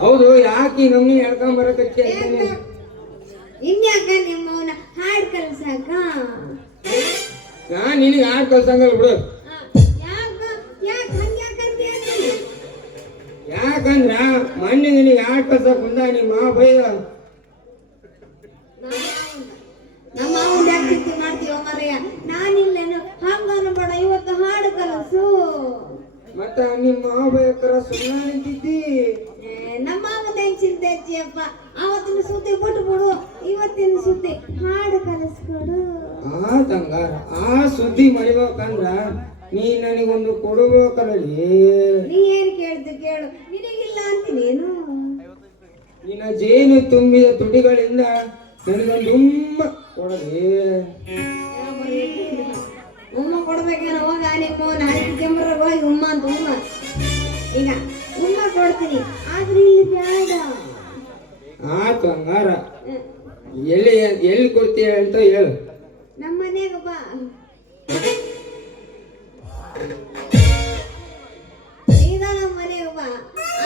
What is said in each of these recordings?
ಹೌದು, ಯಾಕೆ ನಮ್ನಿ ಹೇಳ್ಕೊಂಡ್ ಬರಕಚ್ಚಿ ಇನ್ಯಾಕ ನಿಮ್ಮವನ ಹಾಡ್ ಕಲ್ಸಾಕ? ನಾನ್ ನಿನಗೆ ಹಾಡ್ ಕಲ್ಸಂಗಲ್ಲ ಬಿಡು. ಯಾಕಂದ್ರ ಮೊನ್ನೆ ನಿನಗೆ ಹಾಡ್ ಕಲ್ಸಕ್ ಬಂದ ನಿಮ್ಮ ಮಾವ ಬೈದ. ನಮ್ಮ ಮಾವನ್ ಯಾಕೆ ಚಿಂತೆ ಮಾಡ್ತೀವ ಮರೆಯ? ನಾನಿಲ್ಲೇನು ಹಂಗನು ಬೇಡ, ಇವತ್ತು ಹಾಡು ಕಲಸು. ಮತ್ತ ನಿಮ್ಮ ಮಾವ ಬೈಕರ ಸುಮ್ಮನೆ ನಿಂತಿದ್ದಿ. ನಮ್ಮ ಮಾವದೇನ್ ಚಿಂತೆ ಅಜ್ಜಿಯಪ್ಪ, ಅವತ್ತಿನ ಸುದ್ದಿ ಬಿಟ್ಬಿಡು, ಇವತ್ತಿನ ಸುದ್ದಿ ಹಾಡು ಕಲಿಸ್ಕೊಡು. ತಂಗಾರ ಆ ಸುದ್ದಿ ಮರಿಬೇಕಂದ್ರ ನೀ ನನಗೊಂದು ಕೊಡಬೇಕಲ್ಲಿ. ನೀ ಏನ್ ಕೇಳ್ತಿ ಕೇಳು, ನಿನಗಿಲ್ಲ ಅಂತೀನೇನು? ನಿನ್ನ ಜೇನು ತುಂಬಿದ ತುಟಿಗಳಿಂದ ನನಗೊಂದು ಉಮ್ಮ ಕೊಡಲಿ. ಉಮ್ಮ ಕೊಡ್ಬೇಕೇನೋ? ಹೋಗ ನಿಮ್ಮ ನಾಲ್ಕು ಕೆಂಬರಾಗ ಹೋಗಿ ಉಮ್ಮ ಅಂತ ಉಮ್ಮ. ಈಗ ಉಮ್ಮ ಕೊಡ್ತೀನಿ, ಆದ್ರೆ ಇಲ್ಲಿ ಬೇಡ. ಆತು ಹಂಗಾರ ಎಲ್ಲಿ ಎಲ್ಲಿ ಕೊಡ್ತೀಯ ಅಂತ ಹೇಳು. ನಮ್ಮ ಮನೆಯಾಗ ಬಾ. ಈಗ ನಮ್ಮ ಮನೆಗೆ ಬಾ,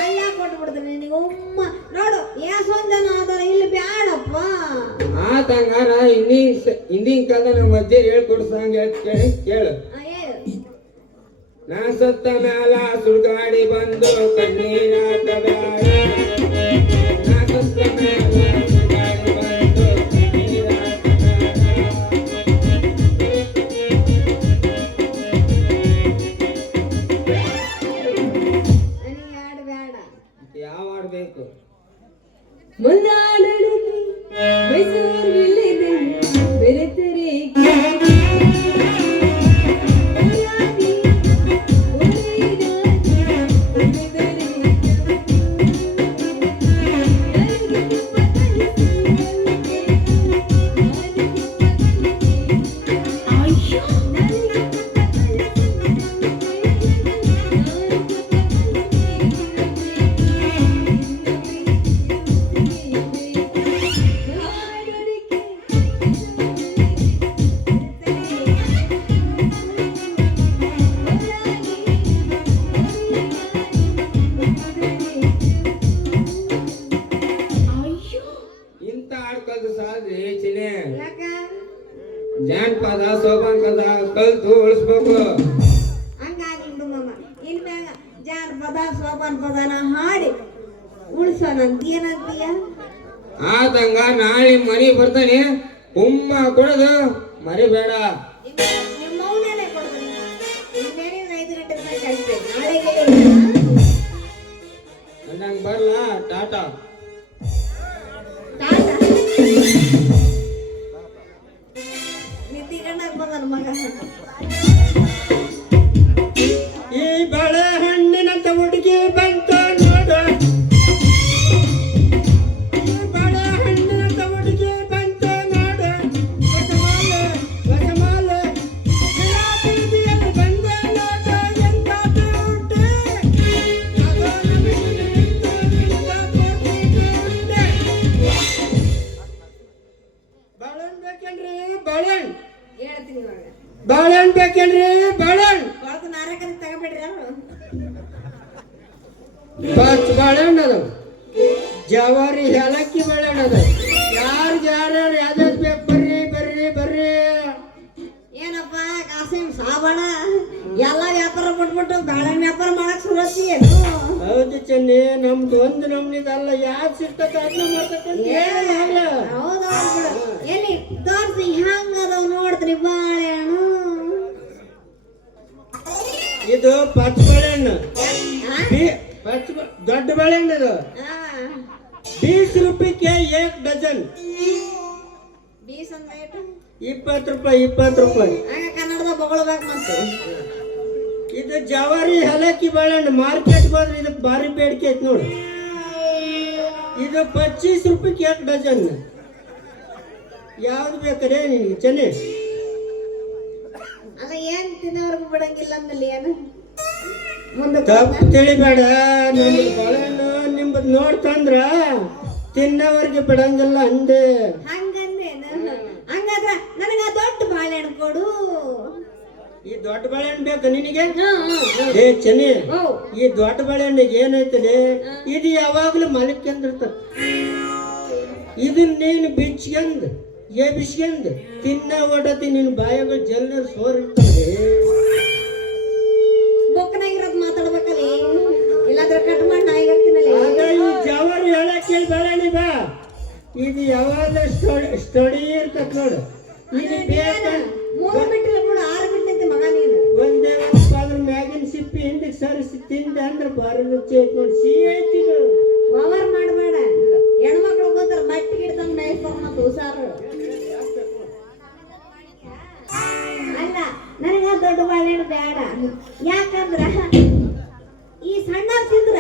ಅಲ್ಲ ಕೊಟ್ಬಿಡ್ತೀನಿ ನಿನಗೆ ಉಮ್ಮ. ನೋಡು ಯಾಸೊಂದ್ ಜನ ಆದಾರ, ಇಲ್ಲಿ ಬ್ಯಾಡಪ್ಪ. ಆತಂಗಾರ ಹಿಂದಿನ ಕಾಲದ ನಮ್ಮ ಅಜ್ಜಿ ಹೇಳ್ಕೊಡ್ಸಂಗ ಕೇಳು. ನಾ ಸತ್ತ ಮ್ಯಾಲ ಸುಡ್ಗಾಡಿ ಬಂದು ಕಣ್ಣೀರಾಟ ಬ್ಯಾಡ. ನಾ ಸತ್ತ ಮ್ಯಾಲ ಸುಡ್ಗಾಡಿ ಬಂದು ಕಣ್ಣೀರಾಟ ಬೇಡ. ಯಾವ ಆಡ್ಬೇಕು? ಮುಂದಾಡಲಿಗೆ ಮೈಸೂರಿಲ್ಲಿದೆ ಬೆರೆತರೆ ಜಾನಪದ ಸೋಬಾನಪದ ಕಲ್ತು ಉಳಿಸ್ಬೇಕು. ಹಂಗಾಗಿ ಮಮ್ಮ ಇನ್ಮ್ಯಾಗ ಜಾನಪದ ಸೋಬಾನ ಪದನ ಹಾಡಿ ಉಳಿಸೋಣಂತ ಏನಂತೀಯ? ಆತಂಗ ನಾಳೆ ಮನೆ ಬರ್ತಾನೆ, ಉಮ್ಮ ಕೊಡೋದು ಮರಿಬೇಡ. ನಿಮ್ಮ ಮೌನೇನೆ ಕೊಡ್ತೀನಿ. ಇನ್ನೇನೇ 5 ಗಂಟೆ ತನಕ ಅಷ್ಟೇ. ನಾಳೆಗೆ ನಂಗೆ ಬರ್ಲಾ? ಟಾಟಾ ಟಾಟಾ. ನಿಂತಿಗಣ್ಣಾಗ ಬಂದನ ಮಗ. ಈ ಬಾಳೆಹಣ್ಣಿನಂತ ಹುಡುಗಿ ಬಂತು ನೋಡು, ಈ ಬಾಳೆಹಣ್ಣಿನಂತ ಹುಡುಗಿ ಬಂತು ನೋಡು, ಹೊಸಮಾಲೆ ಹೊಸಮಾಲೆ ಬೀದಿಯಲ್ಲಿ ಬಂದೆ ನೋಡು, ಎಂತ ಉಂಟೆ ಬಾಳೆಹಣ್ಣು ಬೇಕೇನ್ರಿ? ಬಾಳೆಹಣ್ಣು ಹೇಳ್ತೀನಿ ಇವಾಗ. ಬಾಳೆಹಣ್ಣು ಬೇಕೇನ್ರಿ? ಬಾಳೆಹಣ್ಣು ಕೊಳತು ನಾರಕಲ್ಲಿ ತಗೋಬೇಡ್ರಿ ಅವರು. ಬಾಳೆಹಣ್ಣು ಅದಾವ, ಜವಾರಿ ಏಲಕ್ಕಿ ಬಾಳೆಹಣ್ಣು ಅದಾವ. ಯಾರ್ಯಾರು ಯಾವ್ದಾದ್ರು ಬೇಕು ಬರ್ರಿ ಬರ್ರಿ ಬರ್ರಿ. ಏನಪ್ಪ ಕಾಸಿಂ ಸಾಬಣ ಎಲ್ಲ ವ್ಯಾಪಾರ ಬಿಟ್ಬಿಟ್ಟು ಬಾಳೆಹಣ್ಣು ವ್ಯಾಪಾರ ಮಾಡಕ್ ಶುರು ಏನು? ಹೌದು ಚೆನ್ನಿ, ನಮ್ದು ಒಂದು ನಮ್ನಿದಲ್ಲ, ಯಾರು ಸಿಗ್ತಕ್ಕ ಅದನ್ನ ಮಾಡ್ತಕ್ಕಂತ. ಹೌದೌದು, ಎಲ್ಲಿ ತೋರ್ಸಿ ಹೆಂಗದವ್ ನೋಡ್ತೀರಿ ಬಾಳೆಹಣ್ಣು. ಇದು ಪಚ್ಚ ಬಾಳೆಹಣ್ಣು, ದೊಡ್ಡ ಬಾಳೆಹಣ್ಣು. ಇದು 20 ರೂಪಾಯಿಗೆ 1 ಡಜನ್. 20 ಅಂದ್ರೆ 20 ರೂಪಾಯಿ 20 ರೂಪಾಯಿ. ಆಗ ಕನ್ನಡದ ಬಗೊಳ್ಬೇಕು ಮತ್ತೆ. ಇದು ಜವಾರಿ ಏಲಕ್ಕಿ ಬಾಳೆಹಣ್ಣು, ಮಾರ್ಕೆಟ್ ಹೋದ್ರೆ ಇದಕ್ಕೆ ಭಾರಿ ಬೇಡಿಕೆ ಐತಿ ನೋಡಿ. ಇದು 25 ರೂಪಾಯಿಗೆ 1 ಡಜನ್. ಯಾವ್ದು ಬೇಕಾರೆ ನಿನಗೆ ಚೆನ್ನಿ? ಅಲ್ಲ ಏನ್ ತಿನ್ನೋರ್ಗು ಬಿಡಂಗಿಲ್ಲ ಅಂದಲ್ಲಿ ಏನು? ಮುಂದೆ ತಪ್ಪು ತಿಳಿಬೇಡ, ನಮ್ದು ಬಾಳೆಹಣ್ಣು ನಿಮ್ದು ನೋಡ್ತಂದ್ರ ತಿನ್ನೋವರ್ಗೆ ಬಿಡಂಗಿಲ್ಲ ಅಂದೆ. ಹಂಗಂದೇನು? ಹಂಗಾದ್ರ ನನಗ ದೊಡ್ಡ ಬಾಳೆಹಣ್ಣು ಕೊಡು. ಈ ದೊಡ್ಡ ಬಾಳೆಹಣ್ಣು ಬೇಕು ನಿನಗೆ? ಹ್ಮ್, ಹ್ಮ್, ಹ್ಮ್. ಏ ಚನಿ, ಹೌದ್. ಈ ದೊಡ್ಡ ಬಾಳೆಹಣ್ಣಿಗೆ ಏನೈತದೆ, ಇದು ಯಾವಾಗ್ಲೂ ಮಲಕ್ಯಂದಿರ್ತದ. ಇದನ್ನ ನೀನು ಬಿಚ್ಕೊಂಡ್ ಎಬಿಸ್ಕೊಂಡ್ ತಿನ್ನ ಓಡತಿ ನಿನ್ನ ಬಾಯಾಗ ಜಲ್ನರ್ ಸೋರಿರ್ತದೆ. ಬೊಕ್ಕನಾಗಿರೋದ್ ಮಾತಾಡ್ಬೇಕಲ್ಲಿ, ಇಲ್ಲಾಂದ್ರೆ ಕಟ್ ಮಾಡಿ ನಾಯಿಗೆ ಹಾಕ್ತೀನಲ್ಲ. ಆಗ ಈ ಜವಾರಿ ಹೇಳಕ್ ಕೇಳಿ ಬಾಳೆಹಣ್ಣಿ ಬಾ, ಇದು ಯಾವಾಗ ಸ್ಟಡಿ ಇರ್ತದ ನೋಡು. ಇದು ಬೇಕಂದ್ 3 ಬಿಟ್ಟಿಲ್ಲ ಬಿಡು, 6 ಬಿಟ್ಟಂತೆ ಮಗ ನೀನು. ಒಂದೇ ಅದ್ರ ಮ್ಯಾಗಿನ ಸಿಪ್ಪಿ ಹಿಂದಕ್ಕೆ ಸರಿಸಿ ತಿಂದೆ ಅಂದ್ರೆ ಬಾರಿ ರುಚಿ ಐತಿ ನೋಡಿ. ಸಿಹಿ ಐತಿ ಇದು. ಓವರ್ ಮಾಡಬೇಡ, ಹೆಣ್ಮಕ್ಳು ಗೊತ್ತಾರ ಮಟ್ಟಿಗೆ ಹಿಡ್ದಂಗ್ ಮೇಯ್ಸ್ಬೇಕು ಮತ್ತು ಹುಷಾರು. ಅಲ್ಲ, ನನಗ ದೊಡ್ಡ ಬಾಳೆಹಣ್ಣು ಬೇಡ. ಯಾಕಂದ್ರ ಈ ಸಣ್ಣ ತಿಂದ್ರ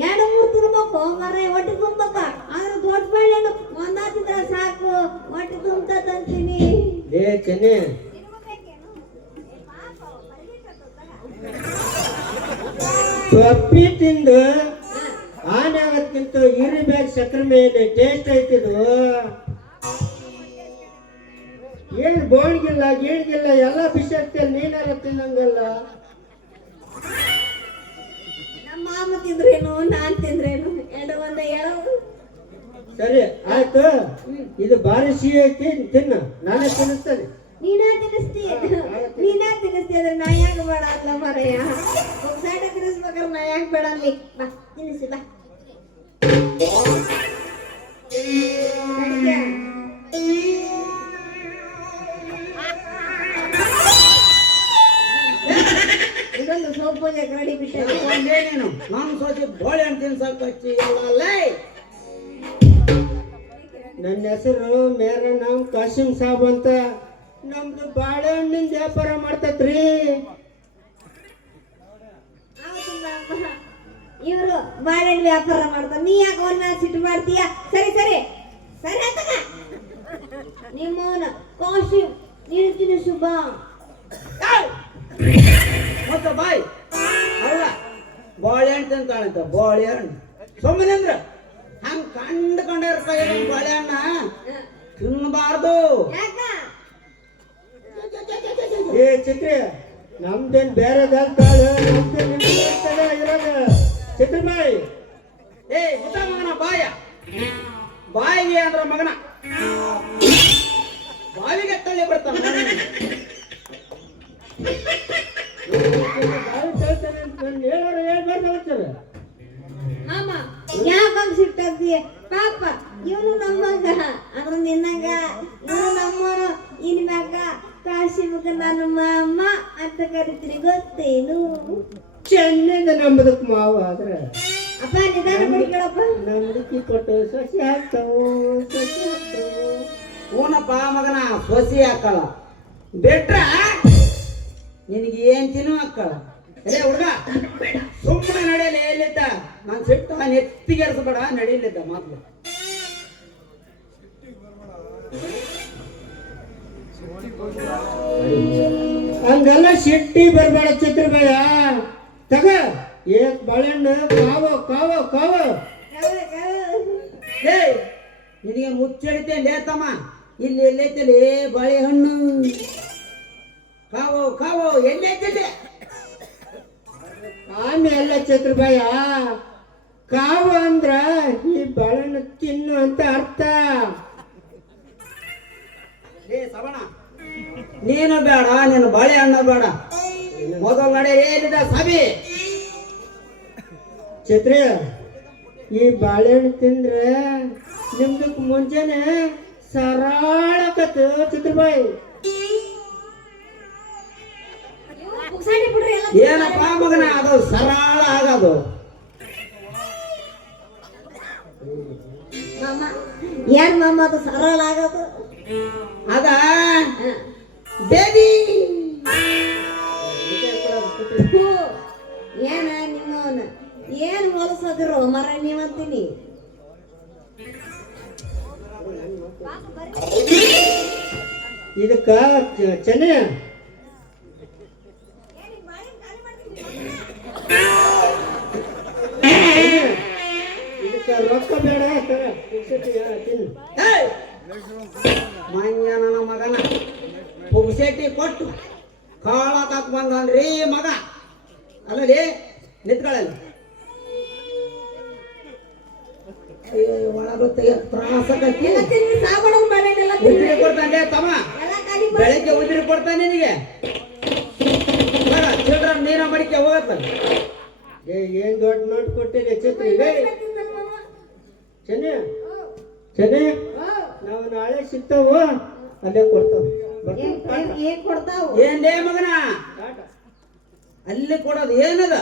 2-3 ತಿನ್ಬೇಕು ಮರ, ಹೊಟ್ಟೆ ತುಂಬಕ್ಕ. ಆದ್ರೆ ದೊಡ್ಡ ಬಾಳೆಹಣ್ಣು ಒಂದ ತಿಂದ್ರ ಸಾಕು, ಹೊಟ್ಟೆ ತುಂಬತಂತೀನಿ. ಏ ಚೆನ್ನಿ, ಸೊಪ್ಪಿ ತಿಂದು ಆನೆ ಆಗದ್ಕಿಂತ ಇರಿಬೇಕು. ಸಕ್ಕರೆ ಮೇಲೆ ಟೇಸ್ಟ್ ಐತಿದು. ಏನ್ ಬೋಳ್ಗಿಲ್ಲ ಗೀಳ್ಗಿಲ್ಲ ಎಲ್ಲ ಬಿಸಾಕ್ತಿಯಲ್ಲ, ನೀನಾರ ತಿನ್ನಂಗಲ್ಲ. ನಮ್ಮ ಮಾಮ ತಿಂದ್ರೇನು, ನಾನ್ ತಿಂದ್ರೇನು, ಎರಡು ಒಂದೇ ಹೇಳೋ. ಸರಿ ಆಯ್ತು, ಇದು ಬಾರಿ ಸಿಹಿ ಐತಿ, ತಿನ್ನ, ನಾನೇ ತಿನ್ನಿಸ್ತೇನೆ. ನೀನಾ ತಿನ್ನಿಸ್ತೀಯ ಅಂದ್ರೆ ನಾ ಯಾಕೆ ಬೇಡ ಅಲ್ಲ ಮರಯ್ಯ. ಒಗ್ಸಾಟ ತಿನ್ನಿಸ್ಬೇಕಾದ್ರೆ ನಾ ಯಾಕೆ ಬೇಡ ಅನ್ಲಿ. ಬಾ ತಿನ್ನಿಸಿ ಬಾ. ನಡ್ಯ. ಇದೊಂದು ಸೌಪೂಜೆ ರೆಡಿ ಬಿಟ್ಟೆ. ನೀನು ನಾನು ಸೋಚಿ ಬೋಳೆ ಅಂತ ತಿನ್ಸಕ್ಕೆ ನನ್ನ ಹೆಸರು ಮೇರ ನಾಮ್ ಕಾಸಿಂ ಸಾಬ್ ಅಂತ. ನಮ್ದು ಬಾಳೆಹಣ್ಣಿನ ವ್ಯಾಪಾರ ಮಾಡ್ತತ್ರಿ. ಇವರು ಬಾಳೆಹಣ್ಣು ವ್ಯಾಪಾರ ಮಾಡ್ತಾರ, ನೀ ಯಾಕೆ ಅವ್ರ ಮೇಲೆ ಸಿಟ್ಟು ಮಾಡ್ತೀಯ? ಸರಿ ಸರಿ ಸರಿ ಆತಗ. ನಿಮ್ಮವನ ಕಾಶಿ ನೀನು ತಿನ್ನಿಸು ಬಾ. ಮತ್ತೆ ಬಾಯ್ ಅಲ್ಲ ಬಾಳೆಹಣ್ಣು ತಿಂತಾಳಂತ. ಬಾಳೆಹಣ್ಣು ಸುಮ್ಮನೆ ಅಂದ್ರ ಹಂಗ ಕಂಡ್ಕೊಂಡಾರ ಕೈ ಬಾಳೆಹಣ್ಣ ತಿನ್ನಬಾರ್ದು. ಯಾಕ? ಏ ಚಿತ್ರಿ, ನಮ್ದೇನ್ ಬೇರೆ ತಾಳು, ಇರೋದು ಚಿತ್ರಬಾಯಿ. ಏ ಮುದ್ದ ಮಗನ ಬಾಯ ಬಾಯಿಗೆ ಅಂದ್ರ ಮಗನ ಬಾವಿಗೆ ತಳ್ಳಿ ಬರ್ತಾನ. ಆಮ ಯಾಕಂಗ್ ಸಿಟ್ಟಾಗ್ತೀಯ? ಪಾಪ ಇವನು ನಮ್ಮಂಗ ಅದ್ರ ನಿನ್ನಂಗ, ಇವನು ನಮ್ಮವನು. ಇನ್ಮ್ಯಾಗ ಕಾಶಿ ಮಗ ನನ್ನ ಮಾಮ ಅಂತ ಕರಿತೀನಿ, ಗೊತ್ತೇನು? ಚೆನ್ನದ ನಂಬದಕ್ ಮಾವ ಆದ್ರೆ ಅಪ್ಪ ನಿಧಾನ ಬಿಡ್ಕೊಳಪ್ಪ. ನಂಬಿಕೆ ಕೊಟ್ಟು ಸಸಿ ಹಾಕ್ತಾವು, ಸಸಿ ಹಾಕ್ತಾವು. ಹೂನಪ್ಪ ಮಗನ ಸೊಸಿ ಹಾಕಳ ಬಿಟ್ರ ನಿನಗೆ ಏನ್ ತಿನ್ನು ಹಾಕಳ. ಏ ಹುಡುಗ ಸುಮ್ಮನೆ ನಡೆಯಲ್ಲ, ಎಲ್ಲಿದ್ದ ನಾನು ಸಿಟ್ಟು ನಾನು ಎತ್ತಿಗೆರ್ಸಬೇಡ, ನಡೀಲಿದ್ದ ಮಾತು. ಹಂಗೆಲ್ಲ ಸಿಟ್ಟಿ ಬರ್ಬೇಡ ಚಿತ್ರಬಾಯ. ತಗ ಏಕ್ ಬಾಳೆಹಣ್ಣು ಕಾವ ಕಾವ ಕಾವ. ಏ ನಿನಗೆ ಮುಚ್ಚಳಿತೆ ಲೇತಮ್ಮ, ಇಲ್ಲಿ ಎಲ್ಲೈತಲ್ಲಿ ಬಾಳೆಹಣ್ಣು. ಕಾವೋ ಕಾವೋ ಎಲ್ಲೈತದೆ? ಆಮೇಲೆ ಚಿತ್ರಬಾಯ, ಕಾವ ಅಂದ್ರ ಈ ಬಾಳೆಹಣ್ಣು ತಿನ್ನು ಅಂತ ಅರ್ಥ. ಏ ಸವಣ ನೀನು ಬೇಡ, ನೀನು ಬಾಳೆಹಣ್ಣು ಬೇಡ. ಮೊದಲು ನಡೆ ಏನಿದೆ ಸಭೆ. ಚಿತ್ರ, ಈ ಬಾಳೆಹಣ್ಣು ತಿಂದ್ರೆ ನಿಮ್ದಕ್ ಮುಂಜಾನೆ ಸರಾಳಕತ್ತು ಚಿತ್ರಬಾಯಿ. ಏನಪ್ಪ ಮಗನ ಅದು ಸರಳ ಆಗೋದು? ಮಾಮ ಯಾರ್ ಮಾಮ ಅದು ಸರಳ ಆಗೋದು? ಅದ ಬೇಬಿ. ಏನ ನಿಮ್ಮವನ ಏನ್ ಹೊಲಸದಿರೋ ಮರ ನೀವಂತೀನಿ. ಇದಕ್ಕ ಚೆನ್ನ ಇದಕ್ಕ ರೊಕ್ಕ ಬೇಡ, ತಿನ್ನು. ಮಂಜ ನನ್ನ ಮಗನ ಪುಗ್ಸೆಟ್ಟಿ ಕೊಟ್ಟು ಕಾಳಾಕ ಬಂದಲ್ರಿ ಮಗ ಅಲ್ಲಲ್ಲಿ ನಿಂತ್ಕೊಳ್ಳಲ್ಲ ಒಳಗ ತ್ರಾಸಕಿ ಎಲ್ಲ ತಿಂದು ಸಾಬಾಣದ ಬಾಳೆಹಣ್ಣೆಲ್ಲ ಉದ್ರಿ ಕೊಡ್ತಾನೆ ತಮ್ಮ ಎಲ್ಲ ಖಾಲಿ ಬೆಳಗ್ಗೆ ಉದ್ರಿ ಕೊಡ್ತಾನೆ ನಿನಗೆ ಚಿಲ್ಡ್ರನ್ ನೀರ ಮಡಿಕೆ ಹೋಗತ್ತ ಏನ್ ದೊಡ್ಡ ನೋಟ್ ಕೊಟ್ಟಿರಿ ಚಿತ್ರ ಚೆನ್ನ ನಾವು ನಾಳೆ ಸಿಗ್ತಾವ ಅಲ್ಲೇ ಕೊಡ್ತಾವ ಏನ್ ಕೊಡ್ತಾವ ಏನ್ಲೇ ಮಗನ ಅಲ್ಲಿ ಕೊಡೋದು ಏನದ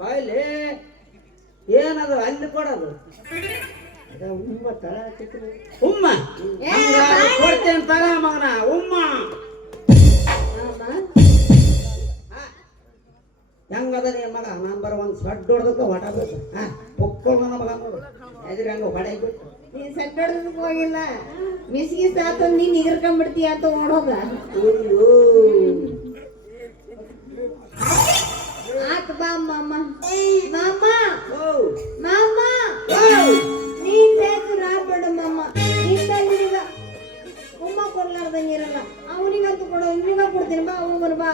ಬಾಯ್ಲಿ ಏನದು ಅಲ್ಲಿ ಕೊಡೋದು ಉಮ್ಮ ತಳ ಚಿತ್ರ ಉಮ್ಮ ಕೊಡ್ತೇನೆ ತಳ ಮಗನ ಉಮ್ಮ ಹೆಂಗದ ನೀ ಮಗ ನಂಬರ್ ಒಂದು ಸಡ್ ಹೊಡ್ದಕ್ಕ ಹೊಡಬೇಕು ಪೊಕ್ಕೊಳ್ ನನ್ನ ಮಗ ನೋಡು ಎದ್ರಿ ಹಂಗ ಹೊಡೆಯ್ಬಿಟ್ಟು ನೀನ್ ಸಡ್ಡೋದಕ್ಕೆ ಹೋಗಿಲ್ಲ ಮಿಸ್ಗಿ ಸಾತ ನೀನ್ ನಿಗರ್ಕೊಂಡ್ಬಿಡ್ತೀಯ ಅಂತ ಓಡೋದ ಆತ್ ಬಾ ಮಾಮ ಮಾಮ ಮಾಮ ನೀನ್ ಬೇಜಾರ್ ಆಗ್ಬೇಡ ಮಾಮ ನಿಂದ ನಿನಗ ಉಮ್ಮ ಕೊಡ್ಲಾರ್ದಂಗಿರಲ್ಲ ಅವನಿಗಂತೂ ಕೊಡೋ ಇವನಿಗ ಕೊಡ್ತೀನಿ ಬಾ ಅವನು ಬಾ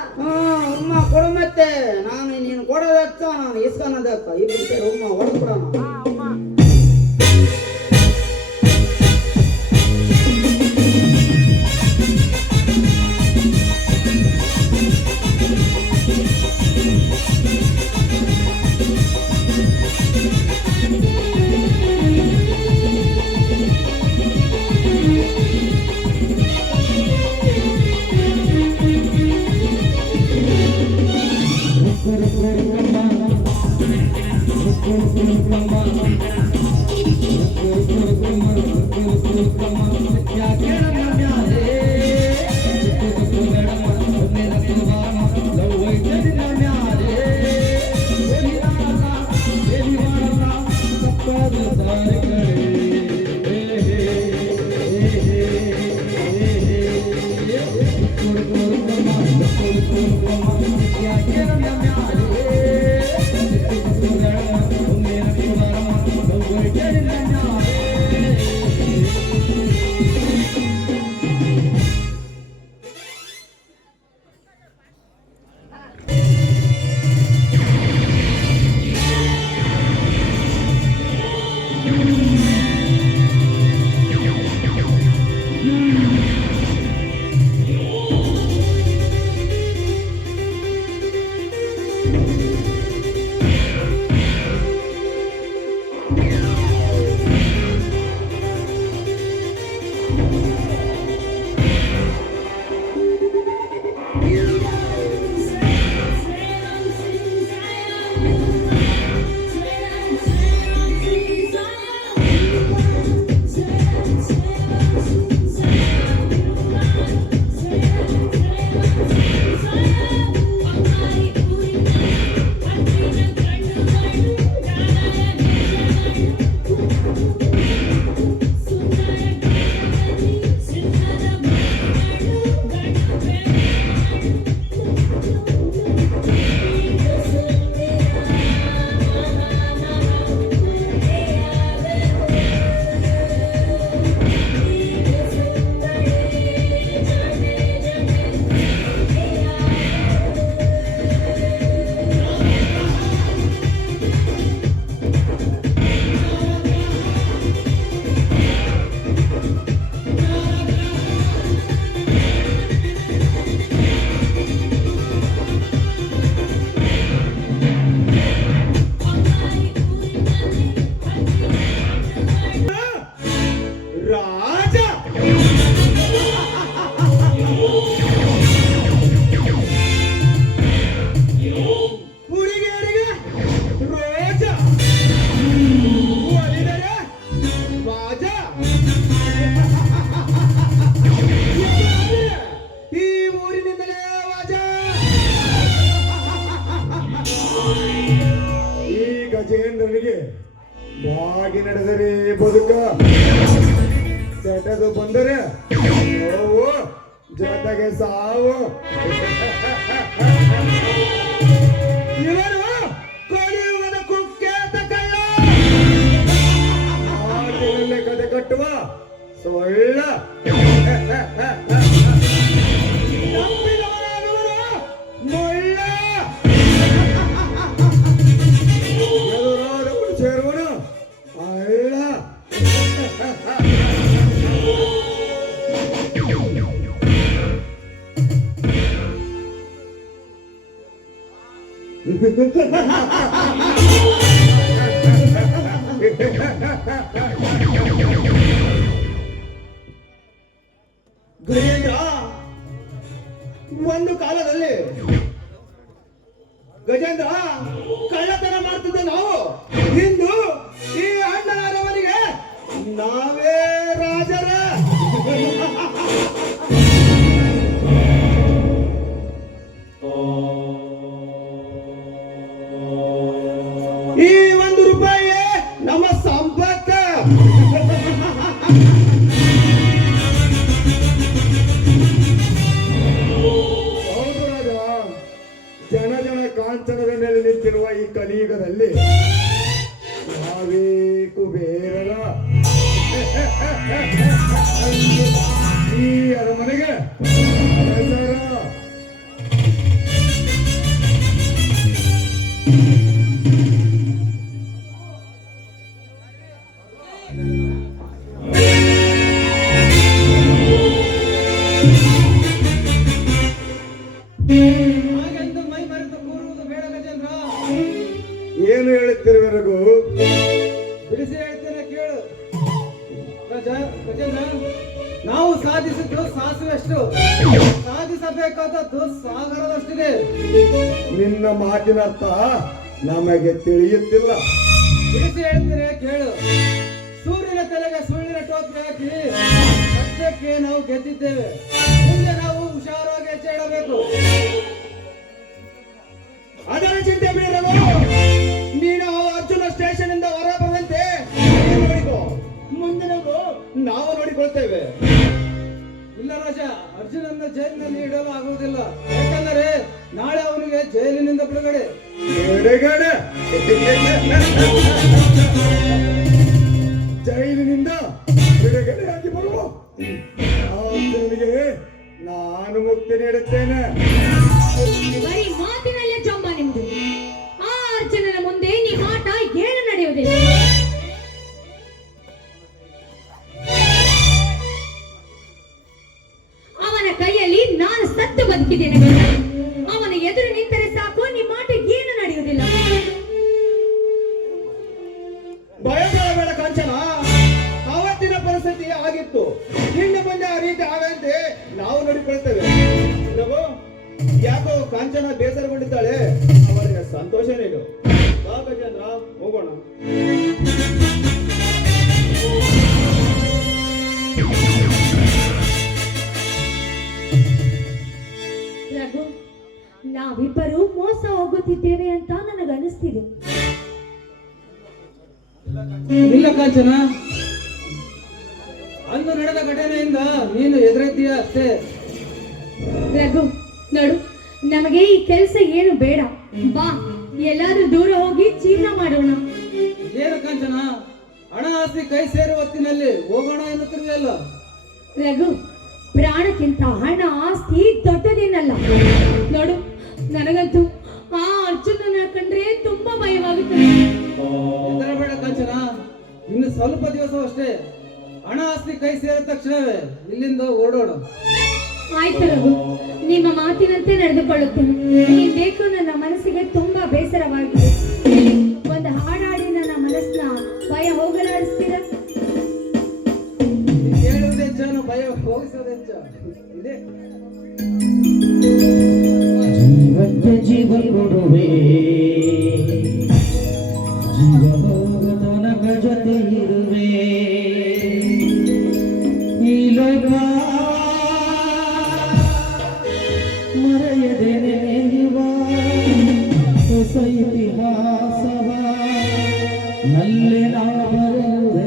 ಉಮ್ಮ ಕೊಡು ಮತ್ತೆ ನಾನು ನೀನು ಕೊಡೋದಕ್ಕ ನಾನು ಇಸ್ಕೊಳೋದಕ್ಕ ಇಬ್ಬರು ಸೇರಿ ಉಮ್ಮ ಹೊಡೆದ್ಬಿಡೋಣ ಗಜೇಂದ್ರನಿಗೆ ಬಾಗಿ ನಡೆದರೆ ಬದುಕ ಸೆಟದು ಬಂದರೆ ನೋವು ಜೊತೆಗೆ ಸಾವು ಇವರು ಕೊಡಿಯುವದ ಕುಖ್ಯಾತ ಕಳ್ಳ ಕತೆ ಕಟ್ಟುವ ಸೊಳ್ಳೆ ಗಜೇಂದ್ರ, ಒಂದು ಕಾಲದಲ್ಲಿ ಗಜೇಂದ್ರ ಕಳ್ಳತನ ಮಾಡ್ತಿದ್ದೆ ನಾವು. ಇಂದು ಈ ಅಣ್ಣನ ಅರಮನೆಗೆ ನಾವೇ ರಾಜರ. ಈ 1 ರೂಪಾಯಿ ನಮ್ಮ ಸಂಪತ್ತ. ಹೌದು ರಾಜ, ಜನ ಜನ ಕಾಂಚನದ ಮೇಲೆ ನಿಂತಿರುವ ಈ ಕಲಿಯುಗದಲ್ಲಿ ನಾವೇ ಕುಬೇರರ. ಈ ಅರಮನೆಗೆ ಅರಸರ. ಹಾಗೆಂದು ಮೈ ಮರೆತು ಕೂರುವುದು ಬೇಡ ಗಜೇಂದ್ರ. ಏನು ಹೇಳುತ್ತಿರುವರೆಗೂ ಬಿಡಿಸಿ ಹೇಳ್ತೇನೆ ಕೇಳು. ಗಜೇಂದ್ರ, ನಾವು ಸಾಧಿಸಿದ್ದು ಸಾಸುವಷ್ಟು, ಸಾಧಿಸಬೇಕಾದದ್ದು ಸಾಗರದಷ್ಟಿದೆ. ನಿನ್ನ ಮಾತಿನ ಅರ್ಥ ನಮಗೆ ತಿಳಿಯುತ್ತಿಲ್ಲ. ಬಿಡಿಸಿ ಹೇಳ್ತೇನೆ ಕೇಳು. ಸೂರ್ಯನ ತಲೆಗೆ ಸುಳ್ಳಿನ ಟೋಪಿ ಹಾಕಿ ಸದ್ಯಕ್ಕೆ ನಾವು ಗೆದ್ದಿದ್ದೇವೆ. ಮುಂದೆ ನಾವು ಹುಷಾರಾಗಿ ಹೆಜ್ಜೆ ಇಡಬೇಕು. ಅದರ ಚಿಂತೆ ಬಿಡಲು ನೀನು ಅರ್ಜುನ ಸ್ಟೇಷನ್ ಇಂದ ಹೊರ ಬಂದಂತೆ ನೀನು ನೋಡಿಕೋ. ಮುಂದಿನದು ನಾವು ನೋಡಿಕೊಳ್ತೇವೆ. ಇಲ್ಲ ರಾಜ, ಅರ್ಜುನನ್ನ ಜೈಲಿನಲ್ಲಿ ಇಡಲು ಆಗುವುದಿಲ್ಲ. ಯಾಕಂದರೆ ನಾಳೆ ಅವನಿಗೆ ಜೈಲಿನಿಂದ ಬಿಡುಗಡೆ. ಬಿಡುಗಡೆ? ಜೈಲಿನಿಂದ ಬಿಡುಗಡೆಯಾಗಿ ಬರುವ ಅರ್ಜುನನಿಗೆ ನಾನು ಮುಕ್ತಿ ನೀಡುತ್ತೇನೆ. ಬರೀ ಮಾತಿನಲ್ಲೇ ಚೊಂಬ ನಿಮ್ದು. ಆ ಅರ್ಜುನನ ಮುಂದೆ ನಿಮ್ಮ ಆಟ ಏನು ನಡೆಯುವುದಿಲ್ಲ. ಅವನ ಕೈಯಲ್ಲಿ ನಾನು ಸತ್ತು ಬದುಕಿದ್ದೇನೆ. ಅವನ ಎದುರು ನಿಂತರೆ ಸಾಕು, ನಿಮ್ಮ ಆಟ ಏನು ನಡೆಯುವುದಿಲ್ಲ. ಭಯಪಡಬೇಡ ಕಾಂಚನ, ಅವತ್ತಿನ ಪರಿಸ್ಥಿತಿ ಆಗಿತ್ತು. ಇನ್ನು ಮುಂದೆ ಆ ರೀತಿ ಆಗಂತೆ ನಾವು ನೋಡಿಕೊಳ್ತೇವೆ. ರಘು, ಯಾಕೋ ಕಾಂಚನ ಬೇಸರಗೊಂಡಿದ್ದಾಳೆ. ಅವರಿಗೆ ಸಂತೋಷ ನೀಡು. ಬಾ ಗಜೇಂದ್ರ, ಹೋಗೋಣ. ರಘು, ನಾವಿಬ್ಬರು ಮೋಸ ಹೋಗುತ್ತಿದ್ದೇವೆ ಅಂತ ನನಗನಿಸ್ತಿದೆ. ಇಲ್ಲ ಕಾಂಚನ, ಅಂದು ನಡೆದ ಘಟನೆಯಿಂದ ನೀನು ಎದುರೆದ್ದೀಯ ಅಷ್ಟೇ. ರಘು ನೋಡು, ನಮಗೆ ಈ ಕೆಲಸ ಏನು ಬೇಡ. ಬಾ, ಎಲ್ಲಾದ್ರೂ ದೂರ ಹೋಗಿ ಜೀವನ ಮಾಡೋಣ. ಏನು ಕಾಂಚನ, ಹಣ ಆಸ್ತಿ ಕೈ ಸೇರುವ ಹೊತ್ತಿನಲ್ಲಿ ಹೋಗೋಣ ಎನ್ನುತ್ತಿರುವೆಯಲ್ಲ. ರಘು, ಪ್ರಾಣಕ್ಕಿಂತ ಹಣ ಆಸ್ತಿ ದೊಡ್ಡದೇನಲ್ಲ. ನೋಡು, ನನಗಂತೂ ಆ ಅರ್ಜುನನ ಕಂಡ್ರೆ ತುಂಬಾ ಭಯವಾಗುತ್ತದೆ. ಹೆದರಬೇಡ ಕಾಂಚನ, ಇನ್ನು ಸ್ವಲ್ಪ ದಿವಸವಷ್ಟೇ. ಹಣ ಆಸ್ತಿ ಕೈ ಸೇರಿದ ತಕ್ಷಣವೇ ಇಲ್ಲಿಂದ ಓಡೋಣ. ಆಯ್ತು ರಘು, ನಿಮ್ಮ ಮಾತಿನಂತೆ ನಡೆದುಕೊಳ್ಳುತ್ತೇನೆ. ನೀನ್ ಬೇಕು, ನನ್ನ ಮನಸ್ಸಿಗೆ ತುಂಬಾ ಬೇಸರವಾಗಿದೆ. ಒಂದು ಹಾಡಾಡಿ ನನ್ನ ಮನಸ್ಸನ್ನ ಭಯ ಹೋಗಲಾಡಿಸ್ತೀರ? ಹೇಳುವುದೇ ಹೆಚ್ಚು, ಭಯ ಹೋಗಿಸೋದು ಹೆಚ್ಚು. ಇದೆ ಜೀವಕ್ಕೆ ಜೀವ ಕೊಡುವೆ, ಜೀವ ಹೋಗತನಕ ಜೊತೆ ಇರುವೆ. ಈ ಲೋಕ ಮರೆಯದೆ ನೆನೆಯುವ ಹೊಸ ಇತಿಹಾಸವ ನಲ್ಲೆ ನಾ ಬರುವೆ.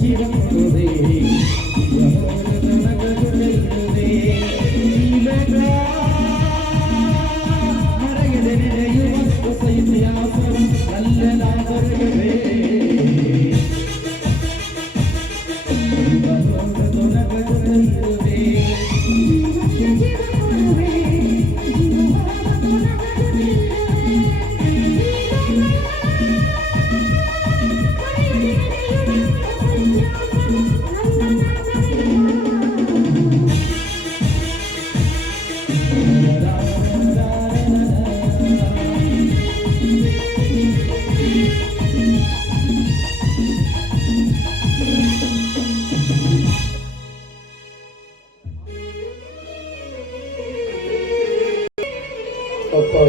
ಜೀವ ಕೊಡುವೆ, ಜೀವ ಕೊಡುವೆ.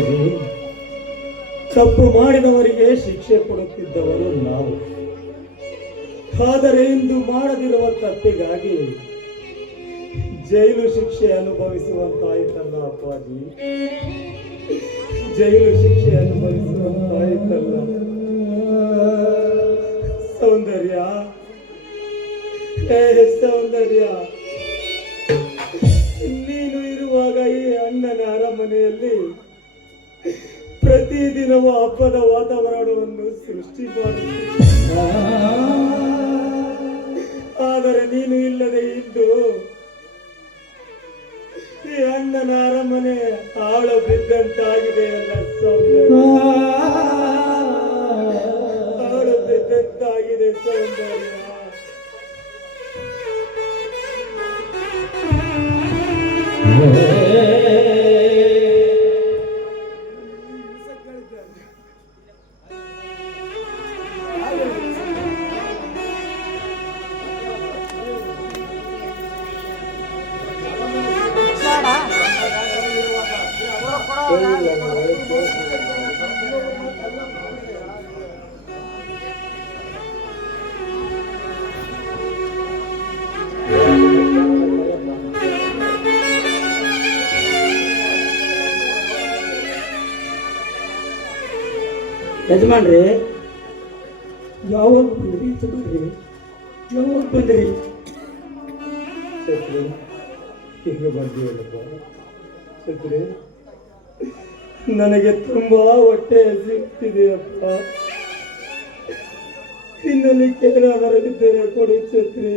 ಅಪ್ಪಾಜಿ, ತಪ್ಪು ಮಾಡಿದವರಿಗೆ ಶಿಕ್ಷೆ ಕೊಡುತ್ತಿದ್ದವರು ನಾವು. ಆದರೆ ಇಂದು ಮಾಡದಿರುವ ತಪ್ಪಿಗಾಗಿ ಜೈಲು ಶಿಕ್ಷೆ ಅನುಭವಿಸುವಂತಾಯ್ತಲ್ಲ ಅಪ್ಪಾಜಿ, ಜೈಲು ಶಿಕ್ಷೆ ಅನುಭವಿಸುವಂತಾಯ್ತಲ್ಲ. ಸೌಂದರ್ಯ, ಸೌಂದರ್ಯ, ನೀನು ಇರುವಾಗ ಈ ಅಣ್ಣನ ಅರಮನೆಯಲ್ಲಿ ಪ್ರತಿದಿನವೂ ಹಬ್ಬದ ವಾತಾವರಣವನ್ನು ಸೃಷ್ಟಿ ಮಾಡುತ್ತಿದ್ದ. ಆದರೆ ನೀನು ಇಲ್ಲದೆ ಇದ್ದು ಈ ಅಣ್ಣನ ಅರಮನೆ ಹಾಳು ಬಿದ್ದಂತಾಗಿದೆ ಅಲ್ಲ ಸೌಂದರ್ಯ, ಹಾಳು ಬಿದ್ದಂತಾಗಿದೆ ಸೌಂದರ್ಯ. ಯಜಮಾನ್ರಿ, ಯಾವಾಗ ಬಂದ್ರಿ ಯಜಮಾನ್ರಿ? ಯಾವಾಗ ಬಂದ್ರಿ? ಛತ್ರಿ, ಈಗ ಬಂದಿಯಲ್ಲಪ್ಪ ಛತ್ರಿ, ನನಗೆ ತುಂಬಾ ಹೊಟ್ಟೆ ಹಸಿಯುತ್ತಿದೆಯಪ್ಪ. ತಿನ್ನಲಿಕ್ಕೆ ಏನಾದರೂ ಇದ್ದರೆ ಕೊಡು ಛತ್ರಿ.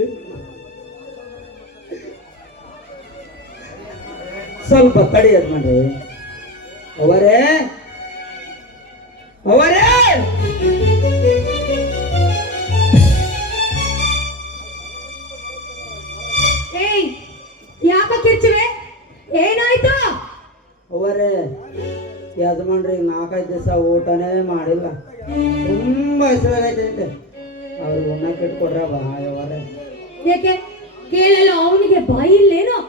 ಸ್ವಲ್ಪ ತಡಿ ಯಜಮಾನ್ರಿ. ಅವರೇ ಅವರೇ, ಏಯ್, ಯಾಕ ಕಿರ್ಚುವೆ? ಏನಾಯ್ತು? ಅವರೇ, ಯಜಮಾನ್ರಿ 4-5 ದಿವಸ ಊಟನೇ ಮಾಡಿಲ್ಲ, ತುಂಬಾ ಹಸಿವಾಗೈತೆ. ಅವ್ರಿಗೆ ಉಣ್ಣಕ್ಕೆ ಇಟ್ಕೊಡ್ರ ಬಾ ಅವರೇ. ಏಕೆ ಕೇಳಲ್ಲ? ಅವನಿಗೆ ಬಾಯಿ ಇಲ್ಲೇನೋ?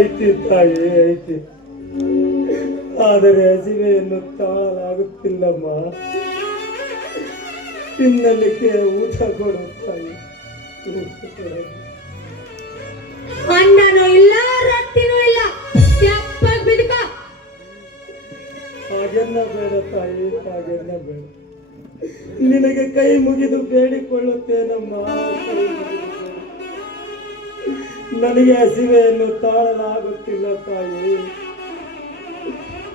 ಐತಿ ತಾಯಿ, ಐತಿ. ಆದರೆ ಹಸಿವೆಯನ್ನು ತಾಳಲಾಗುತ್ತಿಲ್ಲಮ್ಮ. ತಿನ್ನಲಿಕ್ಕೆ ಊಟ ಕೊಡು ತಾಯಿ, ಊಟ ಕೊಡು. ಅನ್ನನೂ ಇಲ್ಲ, ರೊಟ್ಟಿನೂ ಇಲ್ಲ, ತೆಪ್ಪಾಗ್ ಬಿದ್ಕ. ಹಾಗೆಲ್ಲ ಬೇಡ ತಾಯಿ, ಹಾಗೆಲ್ಲ ಬೇಡ. ನಿನಗೆ ಕೈ ಮುಗಿದು ಬೇಡಿಕೊಳ್ಳುತ್ತೇನಮ್ಮ, ಕೈ ಮುಗಿದು ಬೇಡಿ. ನನಗೆ ಹಸಿವೆಯನ್ನು ತಾಳಲಾಗುತ್ತಿಲ್ಲ ತಾಯಿ.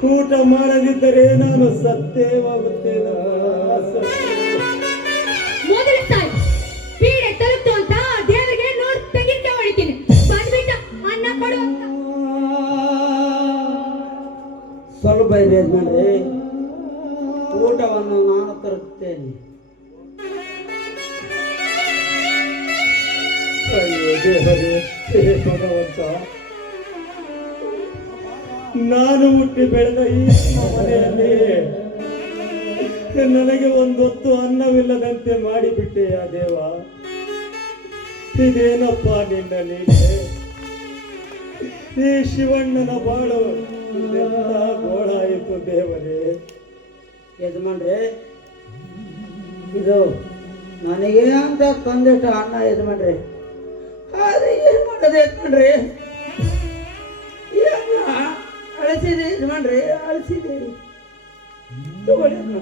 ಊಟ ಮಾಡದಿದ್ದರೆ ನಾನು ಸತ್ತೇ ಹೋಗುತ್ತೇನಮ್ಮ, ಸತ್ತೇ. ಮೊದಲು ತಾಯಿ ಪೀಡೆ ತಲುಪ್ತು ಅಂತ ದೇವರಿಗೆ ನೋಡಿ ತೆಗಿಕೆ ಹೊಡಿತೀನಿ. ಬಂದ್ಬಿಟ್ಟ ಅನ್ನ ಕೊಡು. ಸ್ವಲ್ಪ ಇದೆ ಯಜಮಾನ್ರಿ, ಊಟವನ್ನು ನಾನು ತರುತ್ತೇನೆ. ಅಯ್ಯೋ ದೇವರೇ, ಹೇ ಭಗವಂತ, ನಾನು ಹುಟ್ಟಿ ಬೆಳೆದ ಈ ಮನೆಯಲ್ಲಿ ನನಗೆ ಒಂದೊತ್ತು ಅನ್ನವಿಲ್ಲದಂತೆ ಮಾಡಿಬಿಟ್ಟೆಯ ದೇವ. ಇದೇನಪ್ಪ ನಿನ್ನ ಲೀಲೆ? ಈ ಶಿವಣ್ಣನ ಬಾಳು ಇದೆಲ್ಲ ಗೋಳಾಯಿತು ದೇವರೇ. ಯಜಮಾನ್ರಿ, ಇದು ನನಗೆ ಅಂತ ತಂದಿಟ್ಟ ಅನ್ನ ಯಜಮಾನ್ರಿ. ಆದ್ರೆ ಏನ್ ಮಾಡೋದು ಯಜಮಾನ್ರಿ? ಈ ಅನ್ನ ಅಳಿಸಿದೆ ಯಜಮಾನ್ರಿ, ಅಳಿಸಿದೆ. ತಗೊಳ್ಳಿ ಅನ್ನ.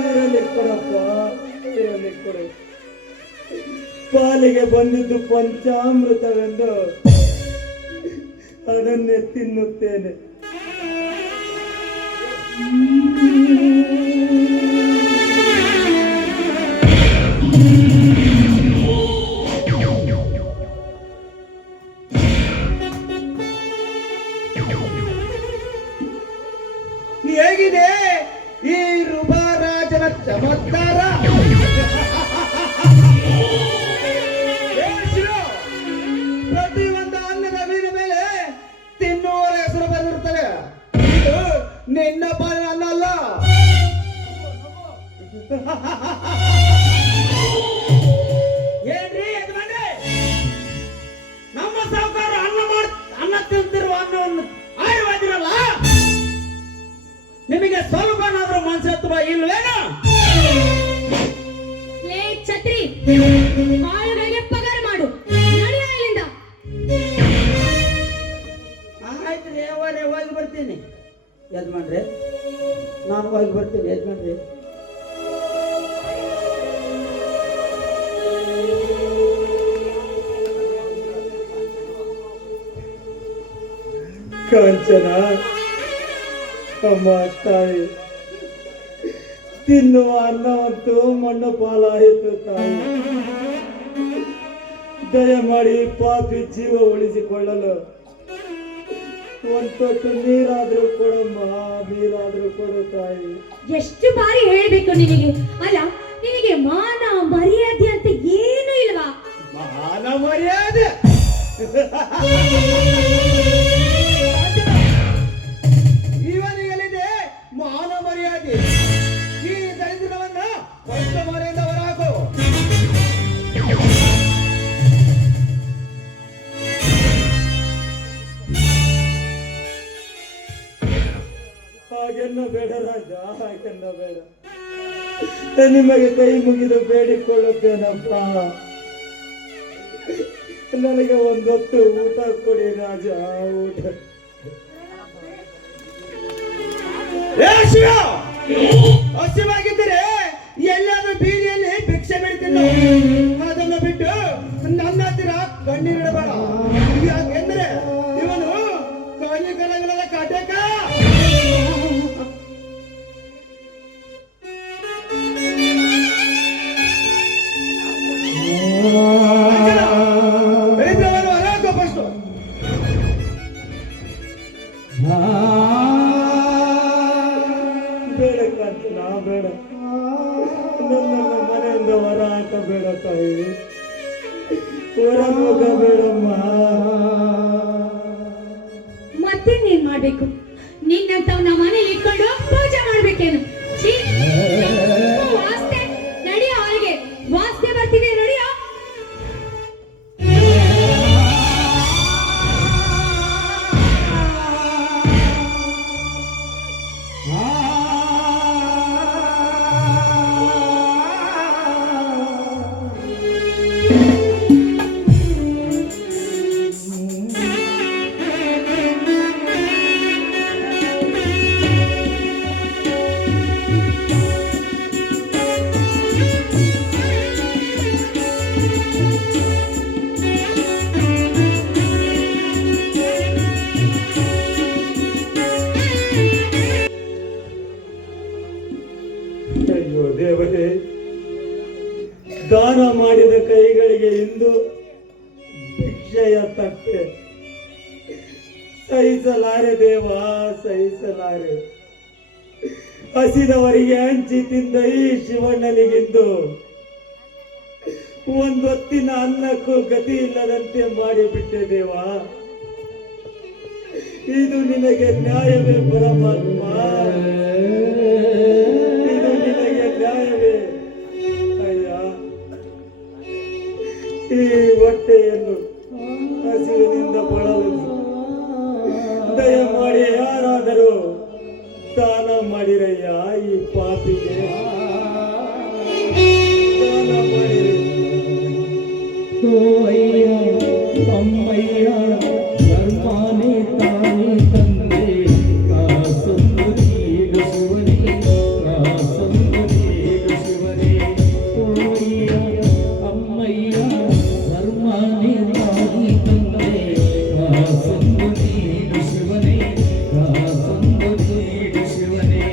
ಇರಲಿ ಕೊಡಪ್ಪ, ಇರಲಿ ಕೊಡು. ಪಾಲಿಗೆ ಬಂದಿದ್ದು ಪಂಚಾಮೃತವೆಂದು ಅದನ್ನೇ ತಿನ್ನುತ್ತೇನೆ. ಹೇಗಿದೆ ಈ ರುಬಾರಾಜನ ಚಮತ್ಕಾರ? ಪ್ರತಿ ಒಂದು ಅನ್ನದ ಮೀನ ಮೇಲೆ ತಿನ್ನುವವರ ಹೆಸರು ಬಂದಿರುತ್ತದೆ. ಇದು ನಿನ್ನ ಪಾಲಿನ ಅನ್ನ ಅಲ್ಲ. ಏನ್ರಿ ಯಜಮಾನ್ರೆ, ನಮ್ಮ ಸಾವುಕಾರ ಅನ್ನ ತಿಂತಿರುವ ಅನ್ನವನ್ನು ಆಯುವಾದಿರಲ್ಲ, ನಿಮಗೆ ಸ್ವಲ್ಪನಾದ್ರೂ ಮನಸ್ಸತ್ವ ಇಲ್ವೇನು? ಲೇ ಛತ್ರಿ, ಆಳುಗಳಿಗೆ ಪಗಾರ ಮಾಡು, ನಡೆಯ ಇಲ್ಲಿಂದ. ಆಯ್ತು ರೀ ಅವರೇ, ಹೋಗಿ ಬರ್ತೀನಿ ಯಜಮಾನ್ರೆ, ನಾನು ಹೋಗಿ ಬರ್ತೀನಿ ಯಜಮಾನ್ರೆ. ಕಾಂಚನ, ಅಮ್ಮ ತಾಯಿ, ತಿನ್ನುವ ಅನ್ನವಂತೂ ಮಣ್ಣು ಪಾಲಾಯಿತು ತಾಯಿ. ದಯಮಾಡಿ ಪಾಪಿ ಜೀವ ಉಳಿಸಿಕೊಳ್ಳಲು ಒಂದು ತೊಟ್ಟು ನೀರಾದ್ರೂ ಕೊಡಮ್ಮ, ನೀರಾದ್ರೂ ಕೊಡು ತಾಯಿ. ಎಷ್ಟು ಬಾರಿ ಹೇಳ್ಬೇಕು ನಿನಗೆ? ಅಲ್ಲ, ನಿನಗೆ ಮಾನ ಮರ್ಯಾದೆ ಅಂತ ಏನು ಇಲ್ವಾ? ಮಾನ ಮರ್ಯಾದೆ ಇವನಿಗಲಿದೆ ಮಾನ ಮರ್ಯಾದೆ. ಈ ದರಿದ್ರವನ್ನ ಕಷ್ಟ ಮರೆಯಿಂದ ಹೊರಹಾಕು. ಹಾಗೆನ್ನ ಬೇಡ ರಾಜ, ಹಾಗೆನ್ನ ಬೇಡ. ನಿಮಗೆ ಕೈ ಮುಗಿದು ಬೇಡಿಕೊಳ್ಳುತ್ತೇನಪ್ಪ, ನನಗೆ ಒಂದೊತ್ತು ಊಟ ಕೊಡಿ ರಾಜ, ಊಟ. ಹಸಿವಾಗಿದ್ದರೆ ಎಲ್ಲಾದ್ರೂ ಬೀದಿಯಲ್ಲಿ ಭಿಕ್ಷೆ ಬಿಡ್ತಿದ್ದ, ಅದನ್ನ ಬಿಟ್ಟು ನನ್ನ ಹತ್ತಿರ ಕಣ್ಣೀರಿಡಬೇಡ. ಯಾಕೆಂದ್ರೆ ಇವನು ಕಣ್ಣಿ ಕಣಗಳ ಕಾಟಕ. ಫಸ್ಟು ಬೇಡ ಕಾಂಚನ, ಬೇಡ. ನನ್ನನ್ನು ಮನೆಯಿಂದ ಹೊರ ಹಾಕಬೇಡ ತಾಯಿ, ಹೊರ ಹೋಗಬೇಡಮ್ಮ. ಮತ್ತೆ ನೀನ್ ಮಾಡ್ಬೇಕು? ನಿನ್ನಂತವ್ನ ಮನೇಲಿ ಇಟ್ಕೊಂಡು ಪೂಜೆ ಮಾಡ್ಬೇಕೇನು? ಛೀ, ವಾಸ್ತೆ ನಡಿಯೋ, ಅವರಿಗೆ ವಾಸ್ತೆ ಬರ್ತಿದೆ, ನಡಿಯೋ. ಅಯ್ಯೋ ದೇವರೇ, ದಾನ ಮಾಡಿದ ಕೈಗಳಿಗೆ ಇಂದು ಭಿಕ್ಷೆಯ ತಟ್ಟೆ. ಸಹಿಸಲಾರೆ ದೇವ, ಸಹಿಸಲಾರೆ. ಹಸಿದವರಿಗೆ ಹಂಚಿ ತಿಂದ ಈ ಶಿವಣ್ಣನಿಗಿಂದು ಒಂದೊತ್ತಿನ ಅನ್ನಕ್ಕೂ ಗತಿ ಇಲ್ಲದಂತೆ ಮಾಡಿಬಿಟ್ಟೆ ದೇವ. ಇದು ನಿನಗೆ ನ್ಯಾಯವೇ ಪರಮಾತ್ಮ? ಇದು ನಿನಗೆ ನ್ಯಾಯವೇ? ಅಯ್ಯ, ಈ ಹೊಟ್ಟೆಯನ್ನು ಹಸಿವಿನಿಂದ ಬಳಲು ದಯಮಾಡಿ ಯಾರಾದರೂ ದಾನ ಮಾಡಿರಯ್ಯ, ಈ ಪಾಪಿಗೆ ದಾನ ಮಾಡಿರಿ. ಅಮ್ಮಯ್ಯ ಧರ್ಮಾನೇ ತಾನೇ ತಂದೆ, ಕಾಸಂದು ನೀಡು ಶಿವನೇ, ಕಾಸಂದು ನೀಡು ಶಿವನೇ. ಓಯ್ಯ ಅಮ್ಮಯ್ಯ ಧರ್ಮಾನೇ ತಾನೇ ತಂದೆ, ಕಾಸಂದು ನೀಡು ಶಿವನೇ, ಕಾಸಂದು ನೀಡು ಶಿವನೇ.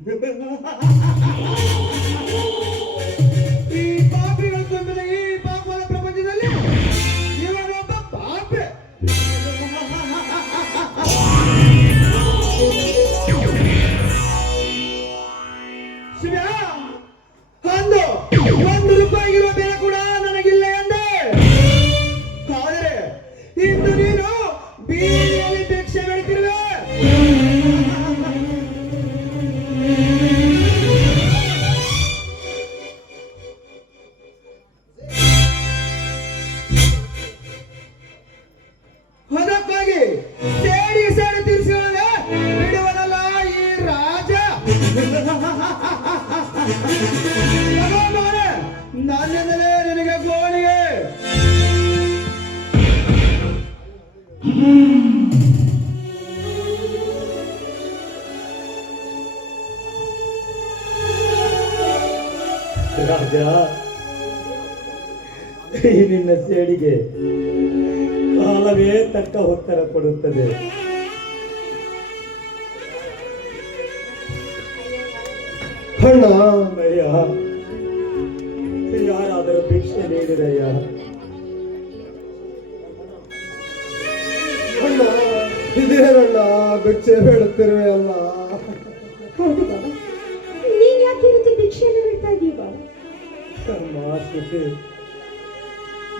ಈ ಪಾಪಿಗಳ ತುಂಬಿದ ಈ ಪಾಪದ ಪ್ರಪಂಚದಲ್ಲಿ ಇವನೊಬ್ಬ ಪಾಪೆ. ಶಿವ, ಅಂದು 1 ರೂಪಾಯಿಗಿರುವ ಬೆಲೆ ಕೂಡ ನನಗಿಲ್ಲ ಎಂದೆ. ಆದರೆ ಇಂದು ನೀನು ಬೀದಿಯಲ್ಲಿ ಭಿಕ್ಷೆ ಬೇಡ್ತಿರುವೆ. ಅದಕ್ಕಾಗಿ ಸೇಡಿ ಸೇಡಿ ತೀರಿಸಿಕೊಳ್ಳದೆ ಬಿಡುವನಲ್ಲ ಈ ರಾಜ. ನನ್ನಿಂದಲೇ ನಿನಗೆ ಗೋಣಿಗೆ. ರಾಜ, ಈ ನಿನ್ನ ಸೇಡಿಗೆ ಕಾಲವೇ ತಕ್ಕ ಉತ್ತರ ಕೊಡುತ್ತದೆ. ಅಣ್ಣ, ಅಯ್ಯ, ಯಾರಾದರೂ ಭಿಕ್ಷೆ ನೀಡಿರಯ್ಯ. ಅಣ್ಣ, ಇದೇನಣ್ಣ ಭಿಕ್ಷೆ ಬೇಡುತ್ತಿರುವೆ ಅಲ್ಲ. ಹೌದು ಬಾಬಾ, ನೀನ್ ಯಾಕೆ ಈ ರೀತಿ ಭಿಕ್ಷೆಯನ್ನು ಬಿಡ್ತಾ ಇದೀಯ ಬಾಬಾ? ಮಾಸುತಿ,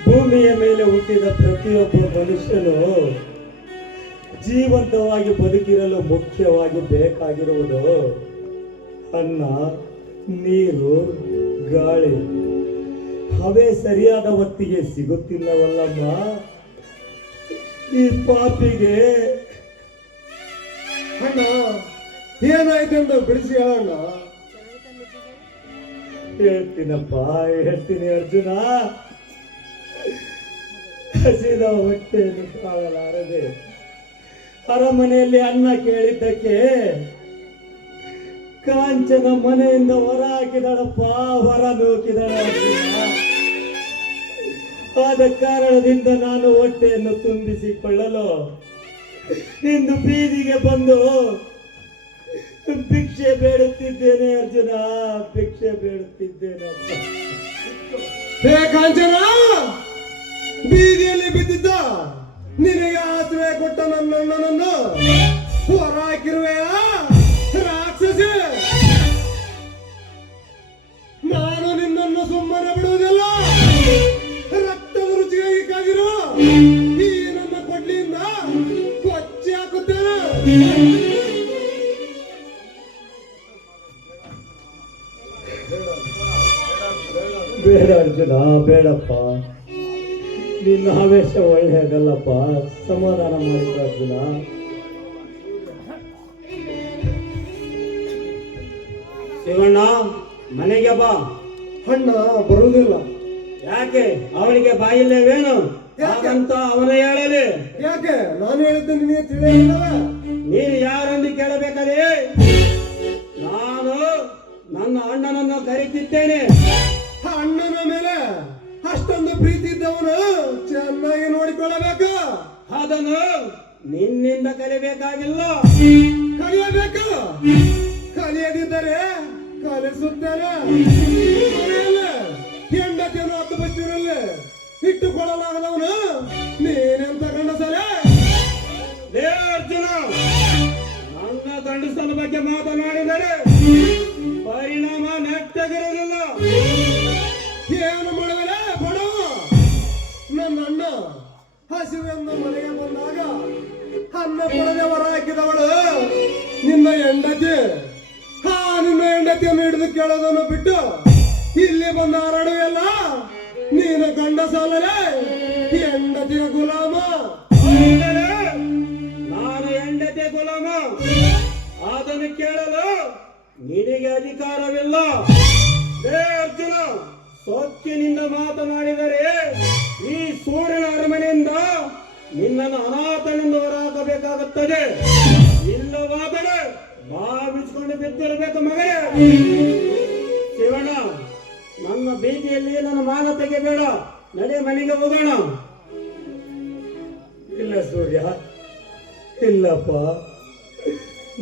ಭೂಮಿಯ ಮೇಲೆ ಹುಟ್ಟಿದ ಪ್ರತಿಯೊಬ್ಬ ಮನುಷ್ಯನು ಜೀವಂತವಾಗಿ ಬದುಕಿರಲು ಮುಖ್ಯವಾಗಿ ಬೇಕಾಗಿರುವುದು ಅನ್ನ, ನೀರು, ಗಾಳಿ. ಅವೇ ಸರಿಯಾದ ಹೊತ್ತಿಗೆ ಸಿಗುತ್ತಿಲ್ಲವಲ್ಲಮ್ಮ. ಈ ಪಾಪಿಗೆ ಅಣ್ಣ, ಏನಾಯ್ತೆಂದು ಬಿಡಿಸಿ ಹೇಳಣ್ಣ. ಹೇಳ್ತೀನಪ್ಪ, ಹೇಳ್ತೀನಿ ಅರ್ಜುನ. ಹಸಿದ ಹೊಟ್ಟೆಯನ್ನು ಕಾಣಲಾರದೆ ಅರಮನೆಯಲ್ಲಿ ಅನ್ನ ಕೇಳಿದ್ದಕ್ಕೆ ಕಾಂಚನ ಮನೆಯಿಂದ ಹೊರ ಹಾಕಿದಳಪ್ಪ, ಹೊರ ನೂಕಿದಳ ಅರ್ಜುನ. ಆದ ಕಾರಣದಿಂದ ನಾನು ಹೊಟ್ಟೆಯನ್ನು ತುಂಬಿಸಿಕೊಳ್ಳಲು ಇಂದು ಬೀದಿಗೆ ಬಂದು ಭಿಕ್ಷೆ ಬೇಡುತ್ತಿದ್ದೇನೆ ಅರ್ಜುನ, ಭಿಕ್ಷೆ ಬೇಡುತ್ತಿದ್ದೇನಪ್ಪ. ಹೇ ಕಾಂಚನ, ಬೀದಿಯಲ್ಲಿ ಬಿದ್ದಿದ್ದ ನಿನಗೆ ಆಶ್ರಯ ಕೊಟ್ಟ ನನ್ನನ್ನು ಹೊರ ಹಾಕಿರುವೆಯ ರಾಕ್ಷಸಿ. ನಾನು ನಿನ್ನನ್ನು ಸುಮ್ಮನೆ ಬಿಡುವುದಿಲ್ಲ. ರಕ್ತದ ರುಚಿಗಾಗಿ ಕಾದಿರೋ ಈ ನನ್ನ ಕೊಡ್ಲಿಯಿಂದ ಕೊಚ್ಚಿ ಹಾಕುತ್ತೇನೆ. ಬೇಡ ಅರ್ಜುನ, ಬೇಡಪ್ಪ. ನಿನ್ನ ಆವೇಶ ಒಳ್ಳೆಯದಲ್ಲಪ್ಪ. ಸಮಾಧಾನ ಮಾಡಿಕ ಅರ್ಜುನ. ಶಿವಣ್ಣ, ಮನೆಗೆ ಬಾ. ಅಣ್ಣ ಬರುವುದಿಲ್ಲ. ಯಾಕೆ? ಅವನಿಗೆ ಬಾಯಿಲ್ಲವೇನು? ಹಾಗಂತ ಅವನ ಹೇಳಲಿ. ಯಾಕೆ? ನಾನು ಹೇಳಿದ್ದು ನಿನಗೆ ತಿಳಿಯಲಿಲ್ಲವೇ? ನೀನು ಯಾರೊಂದು ಕೇಳಬೇಕಾದ್ರೆ ನಾನು ನನ್ನ ಅಣ್ಣನನ್ನು ಕರೀತಿದ್ದೇನೆ. ಅಣ್ಣನ ಮೇಲೆ ಅಷ್ಟೊಂದು ಪ್ರೀತಿ ಇದ್ದವನು ಚೆನ್ನಾಗಿ ನೋಡಿಕೊಳ್ಳಬೇಕು. ಅದನ್ನು ನಿನ್ನಿಂದ ಕಲಿಬೇಕಾಗಿಲ್ಲ. ಕಲಿಯಬೇಕು. ಕಲಿಯದಿದ್ದರೆ ಕಲಿಸುತ್ತೇನೆ. ಹೆಂಡತಿಯನ್ನು 10 ಬಸ್ತಿನಲ್ಲಿ ಇಟ್ಟುಕೊಳ್ಳಲಾಗದವನು ನೀನೆಂತ ಗಂಡಸರೇ? ಲೇ ಅರ್ಜುನ, ನನ್ನ ಗಂಡಸನ ಬಗ್ಗೆ ಮಾತನಾಡಿದರೆ ಪರಿಣಾಮ ನೆಟ್ಟಗಿರಲಿಲ್ಲ. ಏನು ಮಾಡುವರೆ ಬಡವ? ನನ್ನ ಅಣ್ಣ ಹಸಿವೆಂದು ಮನೆಗೆ ಬಂದಾಗ ಅನ್ನ ಕೊಡದೆ ಹೊರ ಹಾಕಿದವಳು ನಿನ್ನ ಹೆಂಡತಿ. ನಿನ್ನ ಹೆಂಡತಿಯನ್ನು ಹಿಡಿದು ಕೇಳೋದನ್ನು ಬಿಟ್ಟು ಇಲ್ಲಿ ಬಂದ ಹರಡುವೆಲ್ಲ ನೀನು ಗಂಡಸಲ್ಲೇ ಹೆಂಡತಿಯ ಗುಲಾಮ. ನಾನು ಹೆಂಡತಿ ಗುಲಾಮ. ಅದನ್ನು ಕೇಳಲು ನಿನಗೆ ಅಧಿಕಾರವಿಲ್ಲ. ಲೇ ಅರ್ಜುನ, ಸೊಕ್ಕಿನಿಂದ ಮಾತನಾಡಿದರೆ ಈ ಸೂರ್ಯನ ಅರಮನೆಯಿಂದ ನಿನ್ನನ್ನು ಅನಾಥನಿಂದ ಹೊರಹಾಕಬೇಕಾಗುತ್ತದೆ. ಇಲ್ಲವಾದರೆ ಬಾವಿಸ್ಕೊಂಡು ಬಿದ್ದಿರಬೇಕು ಮಗನೇ. ಶಿವಣ್ಣ, ನನ್ನ ಬೀದಿಯಲ್ಲಿ ನನ್ನ ಮಾನ ತೆಗೆಬೇಡ. ನಡೆ, ಮನೆಗೆ ಹೋಗೋಣ. ಇಲ್ಲ ಸೂರ್ಯ, ಇಲ್ಲಪ್ಪ.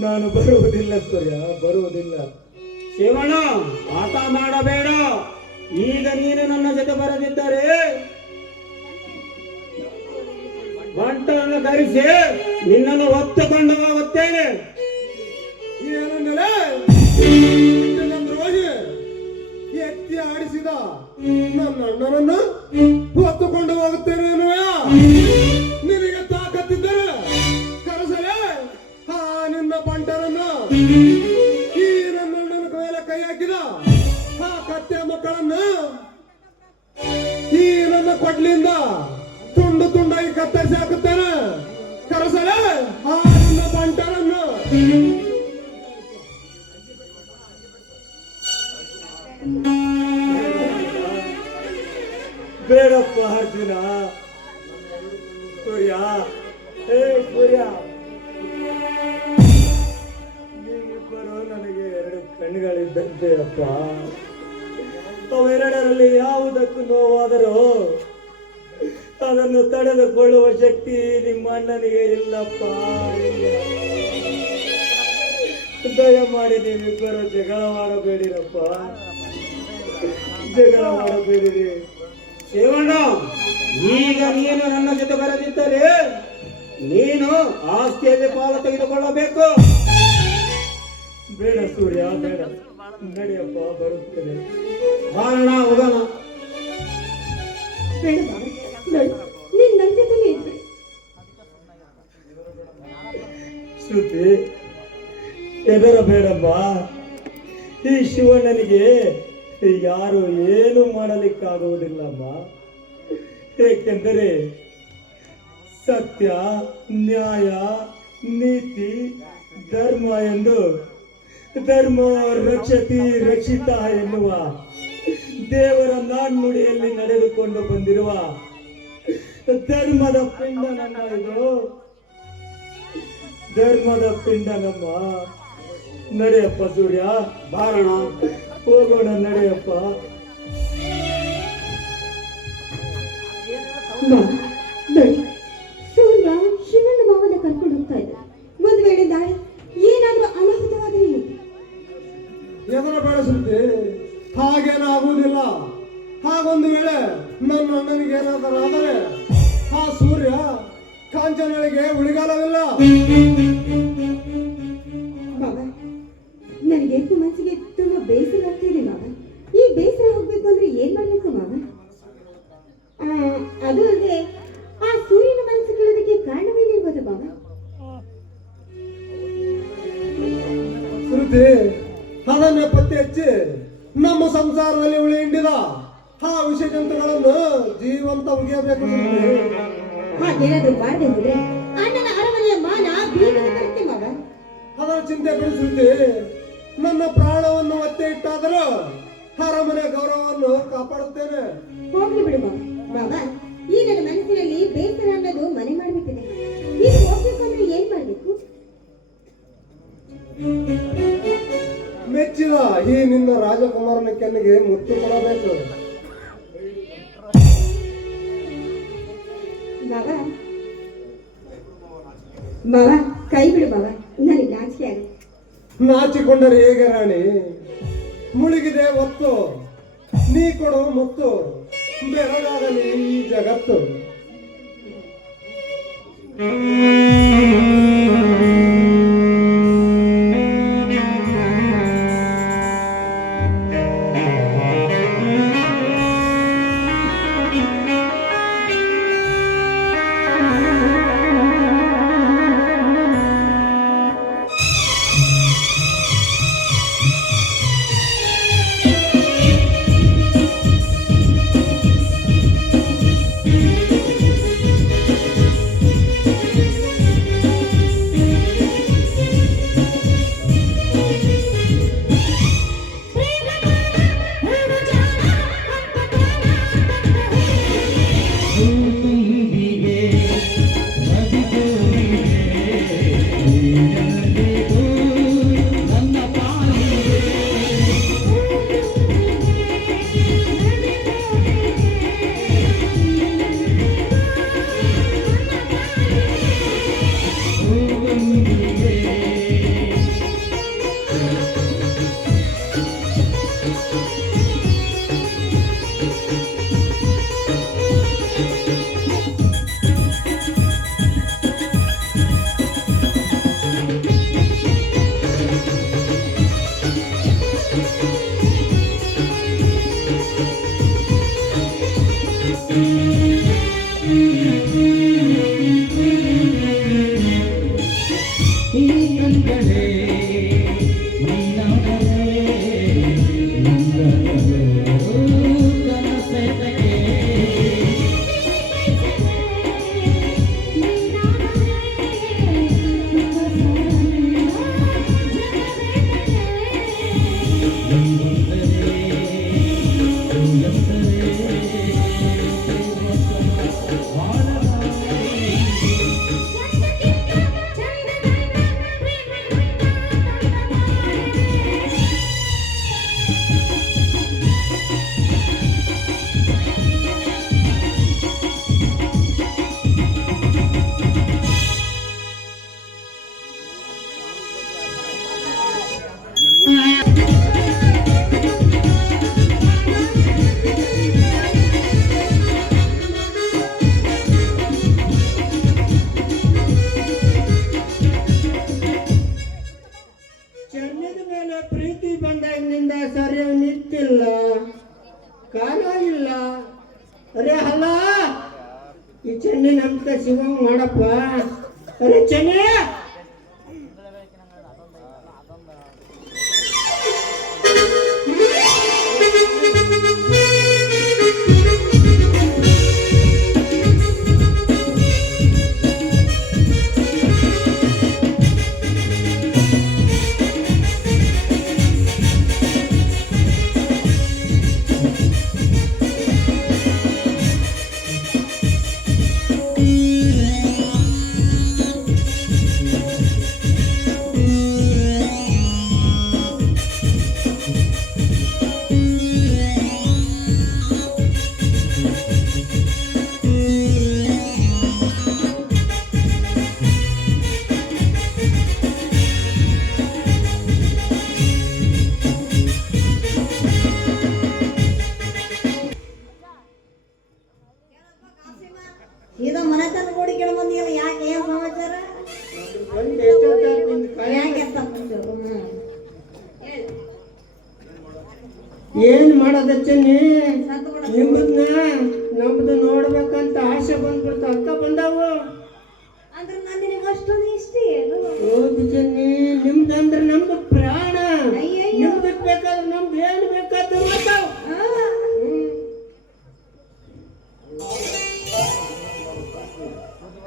ನಾನು ಬರುವುದಿಲ್ಲ ಸೂರ್ಯ, ಬರುವುದಿಲ್ಲ. ಶಿವಣ್ಣ, ಆಟ ಮಾಡಬೇಡ. ಈಗ ನೀನು ನನ್ನ ಜೊತೆ ಬರದಿದ್ದರೆ ಬಂಟರನ್ನು ಕರೆಸಿ ನಿನ್ನನ್ನು ಹೊತ್ತುಕೊಂಡು ಹೋಗುತ್ತೇನೆ. ಏನಂದರೆ ದ್ರೋಹಿ ಎತ್ತಿ ಆಡಿಸಿದ ನನ್ನ ಅಣ್ಣನನ್ನು ಹೊತ್ತುಕೊಂಡು ಹೋಗುತ್ತೇನೆ ಎನ್ನುವೆಯ? ನಿನಗೆ ತಾಕತ್ತಿದ್ದರೆ ಕರೆಸಲೇ ಆ ನಿನ್ನ ಬಂಟರನ್ನು, ಈ ನನ್ನ ಅಣ್ಣನ ಮೇಲೆ ಕೈ ಹಾಕಿದ ಆ ಕತ್ತೆ ಮಕ್ಕಳನ್ನು ಈ ನನ್ನ ಕೊಡ್ಲಿಂದ ತುಂಡು ತುಂಡಾಗಿ ಕತ್ತರಿಸಿ ಹಾಕುತ್ತೇನೆ. ಕರೆಸಲೇ ಆ ನಿನ್ನ ಬಂಟರನ್ನು. ಬೇಡಪ್ಪ ಅರ್ಜುನ. ಸೂರ್ಯ, ಹೇ ಸೂರ್ಯ, ನೀವಿಬ್ಬರು ನನಗೆ ಎರಡು ಕಣ್ಣುಗಳಿದ್ದಂತೆ ಅಪ್ಪ. ಅವೆರಡರಲ್ಲಿ ಯಾವುದಕ್ಕೂ ನೋವಾದರೂ ಅದನ್ನು ತಡೆದುಕೊಳ್ಳುವ ಶಕ್ತಿ ನಿಮ್ಮ ಅಣ್ಣನಿಗೆ ಇಲ್ಲಪ್ಪ, ಇಲ್ಲ. ದಯಮಾಡಿ ನೀವಿಬ್ಬರು ಜಗಳ ಮಾಡಬೇಡಿರಪ್ಪ, ಜಗಳ ಮಾಡಬೇಡಿರಿ. ಶಿವಣ್ಣ, ಈಗ ನೀನು ನನ್ನ ಜೊತೆ ಬರದಿದ್ದರೆ ನೀನು ಆಸ್ತಿಯಲ್ಲಿ ಪಾಲು ತೆಗೆದುಕೊಳ್ಳಬೇಕು. ಬೇಡ ಸೂರ್ಯ, ಬೇಡ. ನಡಿಯಪ್ಪ, ಬರುತ್ತೇನೆ. ಬಾರಣ, ಹೋಗೋಣ. ಬೇಡ ಬಾಬಾ, ನೋಡಿ ನೀನ್ ನನ್ನ ಜೊತೆನೇ ಇದ್ಬಿಡು. ಶ್ರುತಿ, ಹೆದರಬೇಡಮ್ಮ. ಈ ಶಿವಣ್ಣನಿಗೆ ಯಾರು ಏನು ಮಾಡಲಿಕ್ಕಾಗುವುದಿಲ್ಲಮ್ಮ. ಏಕೆಂದರೆ ಸತ್ಯ, ನ್ಯಾಯ, ನೀತಿ, ಧರ್ಮ ಎಂದು ಧರ್ಮ ರಕ್ಷತಿ ರಕ್ಷಿತ ಎನ್ನುವ ದೇವರ ನಾಣ್ಣುಡಿಯಲ್ಲಿ ನಡೆದುಕೊಂಡು ಬಂದಿರುವ ಧರ್ಮದ ಪಿಂಡ ನಮ್ಮ ಇದು, ಧರ್ಮದ ಪಿಂಡ ನಮ್ಮ. ನಡೆಯಪ್ಪ ಸೂರ್ಯ, ಬಾರಣ, ಹೋಗೋಣ, ನಡೆಯಪ್ಪ. ನೋಡಿ, ಸೂರ್ಯ ಶಿವಣ್ಣ ಮಾವನ ಕರ್ಕೊಂಡು ಹೋಗ್ತಾ ಇದ್ದ. ಒಂದ್ ವೇಳೆ ನಾಳೆ ಏನಾದ್ರೂ ಅನಾಹುತವಾದ್ರೆ ಎದರ ಬೆಳೆಸುತ್ತೆ, ಹಾಗೇನಾಗುವುದಿಲ್ಲ. ಹಾಗೊಂದು ವೇಳೆ ನನ್ನ ಅಣ್ಣನಿಗೆ ಏನಾದರೂ ಆದರೆ ಆ ಸೂರ್ಯ ಕಾಂಚನಳಿಗೆ ಉಳಿಗಾಲವಿಲ್ಲ. ಬಾಬಾ, ನನಗೆ ಮನಸ್ಸಿಗೆ ತುಂಬಾ ಬೇಸರ ಆಗ್ತಿದೆ ಬಾಬಾ. ಈ ಬೇಸರ ಹೋಗ್ಬೇಕು ಅಂದ್ರೆ ಏನ್ ಮಾಡ್ಬೇಕು ಬಾಬಾ? ಅದು ಅಲ್ಲದೆ ಆ ಸೂರ್ಯನ ಮನಸ್ಸು ಕೇಳೋದಕ್ಕೆ ಕಾರಣವೇನಿರ್ಬೋದು ಬಾಬಾ? ಶ್ರುತಿ, ಅದನ್ನೇ ಪತ್ತೆ ಹಚ್ಚಿ ನಮ್ಮ ಸಂಸಾರದಲ್ಲಿ ಉಳಿ ಹಿಂಡಿದ ಆ ವಿಷ ಜಂತುಗಳನ್ನು ಜೀವಂತ ಉಗಿಯಬೇಕು. ಹಾಗೇನಾದ್ರೂ ಮಾಡದೆ ಹೋದ್ರೆ ಅಣ್ಣನ ಅರಮನೆಯ ಮಾನ ಬೀದಿಗೆ ಬರುತ್ತೆ ಬಾಬಾ. ಅದರ ಚಿಂತೆ ಬಿಡಿ ಶ್ರುತಿ. ನನ್ನ ಪ್ರಾಣವನ್ನು ಒತ್ತೆ ಇಟ್ಟಾದರೂ ಅರಮನೆ ಗೌರವವನ್ನು ಕಾಪಾಡುತ್ತೇನೆ. ಹೋಗ್ಲಿ ಬಿಡು ಬಾಬಾ. ಬಾಬಾ, ಈ ನನ್ನ ಮನಸ್ಸಿನಲ್ಲಿ ಬೇಸರ ಅನ್ನೋದು ಮನೆ ಮಾಡ್ಬಿಟ್ಟಿದೆ. ನೀನು ಹೋಗ್ಬೇಕು ಅಂದ್ರೆ ಏನ್ ಮಾಡ್ಬೇಕು? ಮೆಚ್ಚಿದ ಈ ನಿನ್ನ ರಾಜಕುಮಾರನ ಕೆನ್ನಿಗೆ ಮುತ್ತು ಕೊಡಬೇಕು. ಬಾಬಾ, ಬಾಬಾ ಕೈ ಬಿಡು ಬಾಬಾ, ನನಗೆ ನಾಚಿಕೆ ಆಗುತ್ತೆ. ನಾಚಿಕೊಂಡರೆ ಹೇಗೆ ರಾಣಿ? ಮುಳುಗಿದೆ ಒತ್ತು, ನೀ ಕೊಡು ಮುತ್ತು, ಬೆರಗಾಗಲಿ ಈ ಜಗತ್ತು. ಹುಡುಗನ ಮೇಲೆ ಪ್ರೀತಿ ಬಂದಾಗಿನಿಂದ ಸರಿ ನಿಂತಿಲ್ಲ, ಕಾಲ ಇಲ್ಲ. ಅರೆ ಅಲ್ಲ, ಈ ಚೆನ್ನಿ ನಮ್ತ ಸಿಗೋಂಗ್ ಮಾಡಪ್ಪ. ಅರೆ ಚೆನ್ನಿ, ಇದು ಮನೆ ತನಕ ನೋಡಿ ಕೇಳ ಬಂದಿಲ್ಲ. ಯಾಕೆ ಏನ್ ಸಮಾಚಾರ? ಬಂದು ಎಷ್ಟೊತ್ತಾಯ್ತು ನಿಂದು ಕಾಯಿ? ಯಾಕೆ ಅಂತ ಬಂದ್ರು? ಹೇಳು. ಏನ್ ಮಾಡೋದ ಚೆನ್ನಿ? ಸತ್ತು ಬಿಡು. ನಿಮ್ಮನ್ನ ನಮ್ದು ನೋಡ್ಬೇಕಂತ ಆಸೆ ಬಂದ್ಬಿಡ್ತು, ಅಕ್ಕ ಬಂದಾವು. ಅಂದ್ರೆ ನಾನು ನಿನಗೆ ಅಷ್ಟೊಂದು ಇಷ್ಟ ಏನು? ಹೌದು ಚೆನ್ನಿ, ನಿಮ್ದಂದ್ರೆ ನಮ್ದು ಪ್ರಾಣ. ಅಯ್ಯಯ್ಯೋ. ನಿಮ್ದು ಬೇಕಾದ್ರೆ ನಮ್ದು ಏನ್ ಬೇಕಾದ್ರೂ ಬರ್ತಾವ್.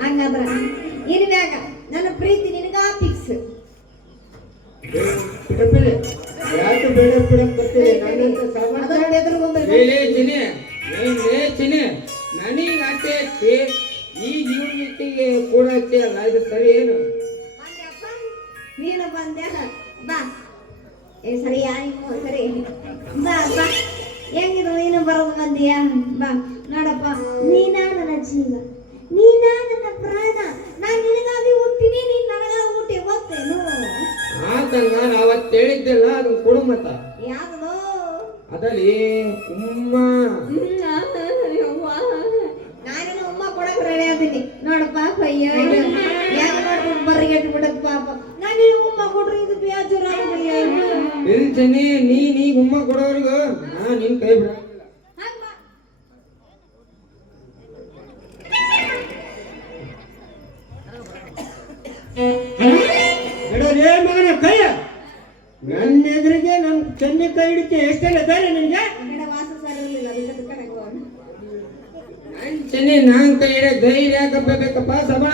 ಹಂಗಂದ್ರ ಇನ್ ಮ್ಯಾಗ ನನ್ನ ಪ್ರೀತಿ ನಿನಗ ಫಿಕ್ಸ್. ಬಿಡಬೇಡಿ, ಯಾಕೆ ಬೇಡ ಬಿಡಕ್ ಬರ್ತೀರಿ? ನನ್ನಂತ ಸಾಮಾನ್ಯ ಅದನ್ನ ಎದುರುಗೊಂಡು ಚಿನಿ ನನಗೆ ಆಸೆ ಐತಿ, ಈಗ ಇವ್ರ ಜೊತೆಗೆ ಕೂಡ ಐತಿ ಅಲ್ಲ, ಇದು ಸರಿ ಏನು? ಬಂದ್ಯಪ್ಪ, ನೀನು ಬಂದೆ ಬಾ. ಏ ಸರಿಯಾ? ಸರಿ ಬಾ ಬಾ. ಹೆಂಗಿದ್ರು ನೀನು ಬರೋದು ಬಂದಿಯಾ? ಬಾ ನೋಡಪ್ಪ, ನೀನಾ ನನ್ನ ಜೀವ, ನೀನಾ ನನ್ನ ಪ್ರಾಣ. ನಾನು ನಿನಗಾಗಿ ಹುಟ್ಟಿನಿ, ನೀನು ನನಗಾಗಿ ಹುಟ್ಟಿ ಗೊತ್ತೇನು? ಆತಂಗ ನಾವ್ ಅವತ್ತು ಹೇಳಿದ್ದೆಲ್ಲ ಅದನ್ನ ಕೊಡು ಮತ್ತ. ಯಾವ್ದು? ಅದಲ್ಲಿ ಉಮ್ಮ ನಾನು ಉಮ್ಮ ಕೊಡಕ್ ರೆಡಿ ಅದೀನಿ ನೋಡಪ್ಪ. ಅಯ್ಯೋ ಯಾಕ ನೋಡ್ಕೊಂಡು ಬರ್ರಿಗೆ ಬಿಡತ್ ಪಾಪ. ನಾನು ನಿನಗೆ ಉಮ್ಮ ಕೊಡ್ರಿ, ಇದು ಬೇಜಾರ ಆಗುದಿಲ್ಲ. ಹೇಳ್ತೀನಿ, ನೀ ಉಮ್ಮ ಕೊಡೋರ್ಗು ನಾ ನಿನ್ ಕೈ ಬಿಡ. ಬಿಡೋದೇ ಮಗನ ಕೈ. ನನ್ನ ಎದುರಿಗೆ ನಮ್ ಚೆನ್ನಿ ಕೈ ಹಿಡಿಕೆ ಎಷ್ಟೆಲ್ಲ ಧೈರ್ಯ ನಿನ್ಗೆ? ಕಡೆ ವಾಸ ಸರಿ ಇರಲಿಲ್ಲ, ಅದಕ್ಕೆ ಕಡೆ ಹೋಗೋಣ. ನಾನ್ ಚೆನ್ನಿ ನಾನ್ ಕೈ ಹಿಡಿಯ ಧೈರ್ಯ ಯಾಕಪ್ಪ ಬೇಕಪ್ಪ ಸಬಣ?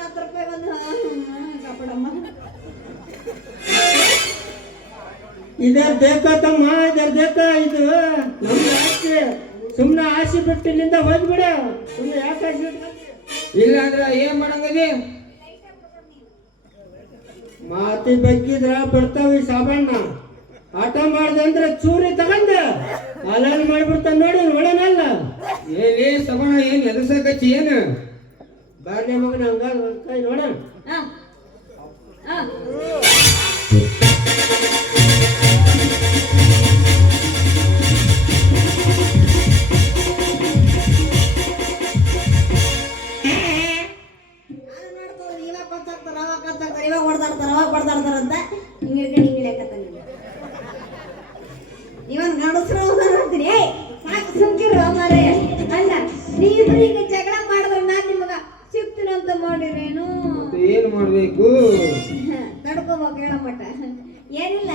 10 ರೂಪಾಯಿ ಒಂದು ಕಾಪಾಡಮ್ಮ. ಇದ ಬೇಕಾ ತಮ್ಮ, ಇದರ ಬೇಕಾ? ಇದು ನಮ್ದು ಆಸೆ. ಸುಮ್ನೆ ಆಸೆ ಬಿಟ್ಟು ಇಲ್ಲಿಂದ ಹೋಗ್ಬಿಡ. ಸುಮ್ನೆ ಯಾಕೆ ಆಸೆ ಬಿಟ್ಟು? ಇಲ್ಲ ಅಂದ್ರ ಏನ್ ಮಾಡಂಗದಿ? ಮಾತಿ ಬಗ್ಗಿದ್ರ ಬರ್ತಾವ ಸಾಬಣ್ಣ. ಆಟ ಮಾಡ್ದಂದ್ರ ಚೂರಿ ತಗೊಂಡ ಅಲಾಲ್ ಮಾಡ್ಬಿಡ್ತಾನ ನೋಡಿ, ನೋಡೋಣಲ್ಲ. ಏನೇ ಸಬಣ, ಏನ್ ಎದಸಕಚ್ಚಿ ಏನು? ಬಾರ್ನೆ ಮಗನ ಹಂಗ ಒಂದ್ ಕೈ ನೋಡೋಣ. ಆ, ಆ. ಇವಾಗ ಹೊಡೆದಾಡ್ತಾರ, ಅವಾಗ ಹೊಡೆದಾಡ್ತಾರ ಅಂತ ಹಿಂಗೆ ಹಿಡ್ಕೊಂಡು ಇವನ್ ಗಂಡಸ್ರು ಅಂತೀನಿ. ಏಯ್ ಸಾಕು ಸುಮ್ಕಿರು ಮಾರೇ. ಅಲ್ಲ ನೀವಿಬ್ರು ಈಗ ಜಗಳ ಮಾಡಿದ್ರೆ ನಾನು ನಿಮಗ ಸಿಗ್ತೀನಿ ಅಂತ ಮಾಡಿರೇನು? ಏನ್ ಮಾಡ್ಬೇಕು? ತಡ್ಕೋಬೇಕು ಹೇಳಮಟ್ಟ. ಏನಿಲ್ಲ,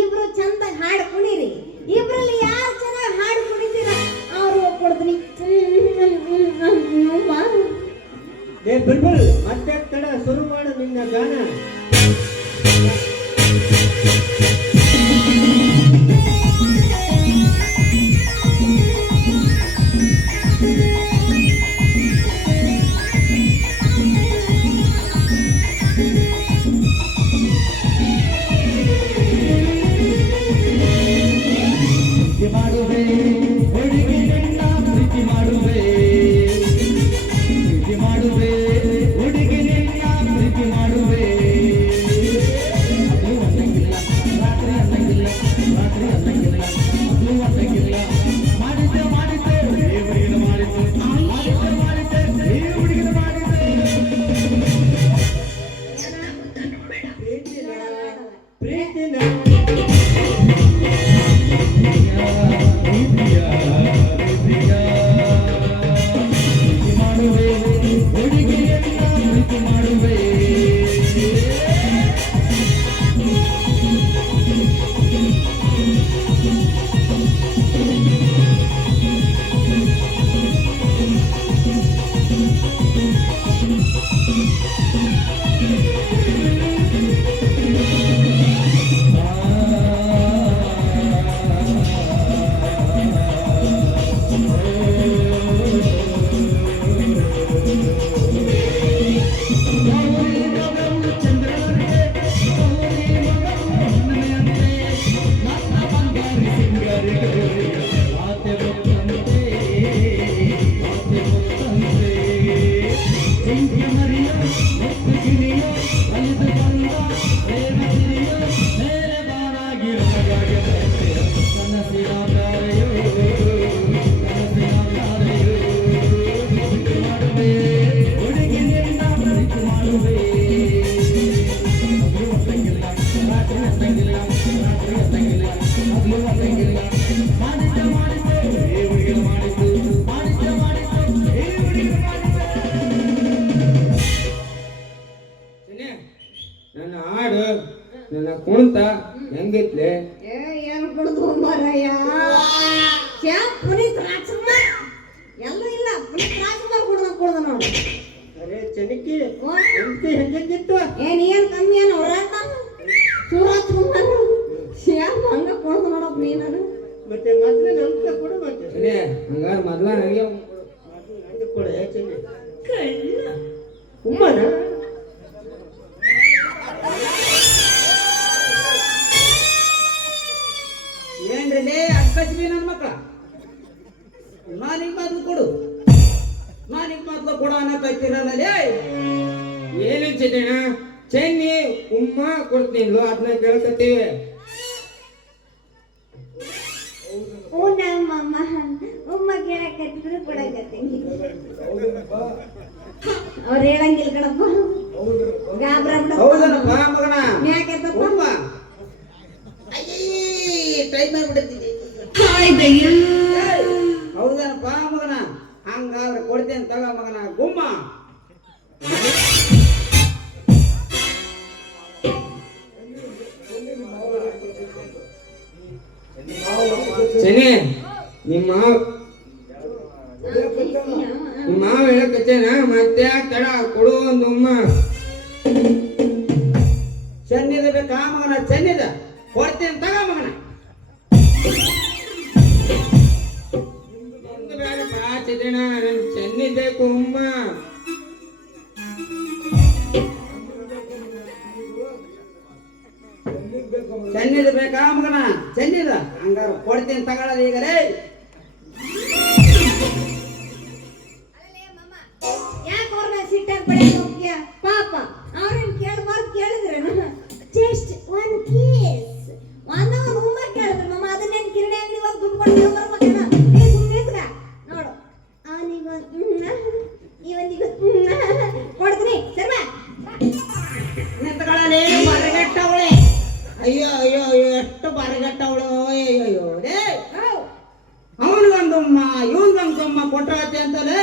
ಇಬ್ರು ಚಂದ ಹಾಡು ಕುಣಿರಿ. ಇಬ್ರಲ್ಲಿ ಯಾರು ಚೆನ್ನಾಗಿ ಹಾಡು ಕುಣಿತೀರ ಅವ್ರು ಹೋಗ್ಕೊಡ್ತೀನಿ. ಏ ಬಿಲ್ಬುಲ್, ಮತ್ತೆ ತಡ ಶುರು ಮಾಡು ನಿನ್ನ ಗಾನ. ಮಾಡುವೆ ಹುಡುಗಿ ನಿನ್ನ ಪ್ರೀತಿ ಮಾಡುವೆ, ಪ್ರೀತಿ ಮಾಡುವೆ ಹುಡುಗಿ ನಿನ್ನ ಪ್ರೀತಿ ಮಾಡುವೆ. ಅದು ಒಂದಂಗಿಲ್ಲ ರಾತ್ರಿ ದಿನ ನನ್ನ ಹಾಡು ನನ್ನ ಕುಣಿತ ಹೆಂಗಿತ್ಲೆ? ಏನು ಕುಡ್ದು ಮಾರಯ್ಯ ಪುನೀತ್ ರಾಜ್ಕುಮಾರ್ ಎಲ್ಲ ಇಲ್ಲ ಪುನೀತ್ ರಾಜ್ಕುಮಾರ್ ಕುಡ್ದ ನೋಡು. ಅರೆ ಚನಿಕಿ ಹೆಂಡತಿ ಹೆಂಗಿತ್ತು? ಏನ್ ಕಮ್ಮಿ ಏನು ಹೊರಾಟ ಸೂರತ್ ಶ್ಯಾಮ್ ಹಂಗ ಕುಡ್ದು ನೋಡಪ್ಪ ನೀನು. ಮತ್ತೆ ಮೊದ್ಲು ನಮ್ಗೆ ಕೊಡು ಮತ್ತೆ ಹಂಗಾರೆ ಮೊದ್ಲ ನನಗೆ ನಂಗೆ ಕೊಡು ಚೆನ್ನಿ ಉಮ್ಮನ ಏನ್ರಿ ಅಕ್ಕಚ್ಬಿ ನನ್ನ ಮಕ್ಕಳ ನಾನಿಗೆ ಮೊದ್ಲು ಕೊಡು ನಾನಿಗೆ ಮೊದ್ಲು ಕೊಡು ಅನ್ನಕತ್ತಿರಲ್ಲ. ಏನು ಚಿನ್ನಣ್ಣ ಚೆನ್ನಿ ಉಮ್ಮ ಕೊಡ್ತೀನಿಲ್ವ ಅದನ್ನ ಕೇಳ್ಕತ್ತೀವಿ. ನಮ್ಮಮ್ಮ ಉಮ್ಮ ಕೇಳಕತ್ತಿದ್ರು ಕೊಡಕತ್ತೀನಿ. ಅವ್ರು ಹೇಳಂಗಿಲ್ಲ ಕಣಪ್ಪ ಗಾಬ್ರ ಹೌದನಪ್ಪ ಮಗನ ಯಾಕೆತ್ತಪ್ಪ ಉಮ್ಮ ಟೈಮ್ ಆಗ್ಬಿಟ್ಟಿದ್ದೀನಿ. ಹೌದನಪ್ಪ ಮಗನ ಹಂಗಾದ್ರೆ ಕೊಡ್ತೇನೆ ತಗ ಮಗನ ಗುಮ್ಮ. ಚೆನ್ನಿ ನಿಮ್ಮ ಮಾವ ಹೇಳಕತ್ತೇನ ಮತ್ತೆ ತಡ ಕೊಡು ಒಂದು ಉಮ್ಮ. ಚೆನ್ನಿದ ಬೇಕಾ ಮಗನ ಚೆನ್ನಿದ ಕೊಡ್ತೇನೆ ತಗ ಮಗನ. ಬೇಡಪ್ಪ ಚಿತ್ರಣ ನನ್ ಚೆನ್ನಿ ಬೇಕು ಉಮ್ಮ. ಚೆನ್ನಿದ ಬೇಕಾ ಮಗನ ಚೆನ್ನಿದ ಹಂಗಾರ ಕೊಡ್ತೇನೆ ತಗೊಳ್ಳೋದು ಈಗಲೇ. ಯಾಕೆ ಅವ್ರನ್ನ ಸಿಟ್ಟಾಗಿ ಪಡೆಯೋಕೆ ಹೋಗ್ತೀಯ ಪಾಪ ಅವ್ರನ್ನ ಕೇಳಬಾರ್ದು ಕೇಳಿದ್ರೆ ಜಸ್ಟ್ ಒನ್ ಕಿಸ್ ಒಂದು ಉಮ್ಮ ಕೇಳಿದ್ರು ಮಮ್ಮ ಅದನ್ನೇನು ಕಿರಣಿ ಅಂಗಡಿ ಹೋಗಿ ತುಂಬಿಕೊಂಡು ಬರ್ಬೇಕಣ್ಣ ನೀ ಸುಮ್ಮನೆ ನೋಡು ಅವನಿಗೊಂದು ಇವನಿಗೆ ಕೊಡ್ತೀನಿ ಸರ್ವಾ ನಿಂತ್ಕೊಳ್ಳಲೇ ಬರಗಟ್ಟವಳೆ. ಅಯ್ಯೋ ಅಯ್ಯೋ ಅಯ್ಯೋ ಎಷ್ಟು ಬರಗಟ್ಟವಳು. ಅಯ್ಯೋ ಅಯ್ಯೋ ರೇ ಅವನಿಗೊಂದಮ್ಮ ಇವನ್ಗೊಂದಮ್ಮ ಕೊಟ್ರಾತೆ ಅಂತಲೇ.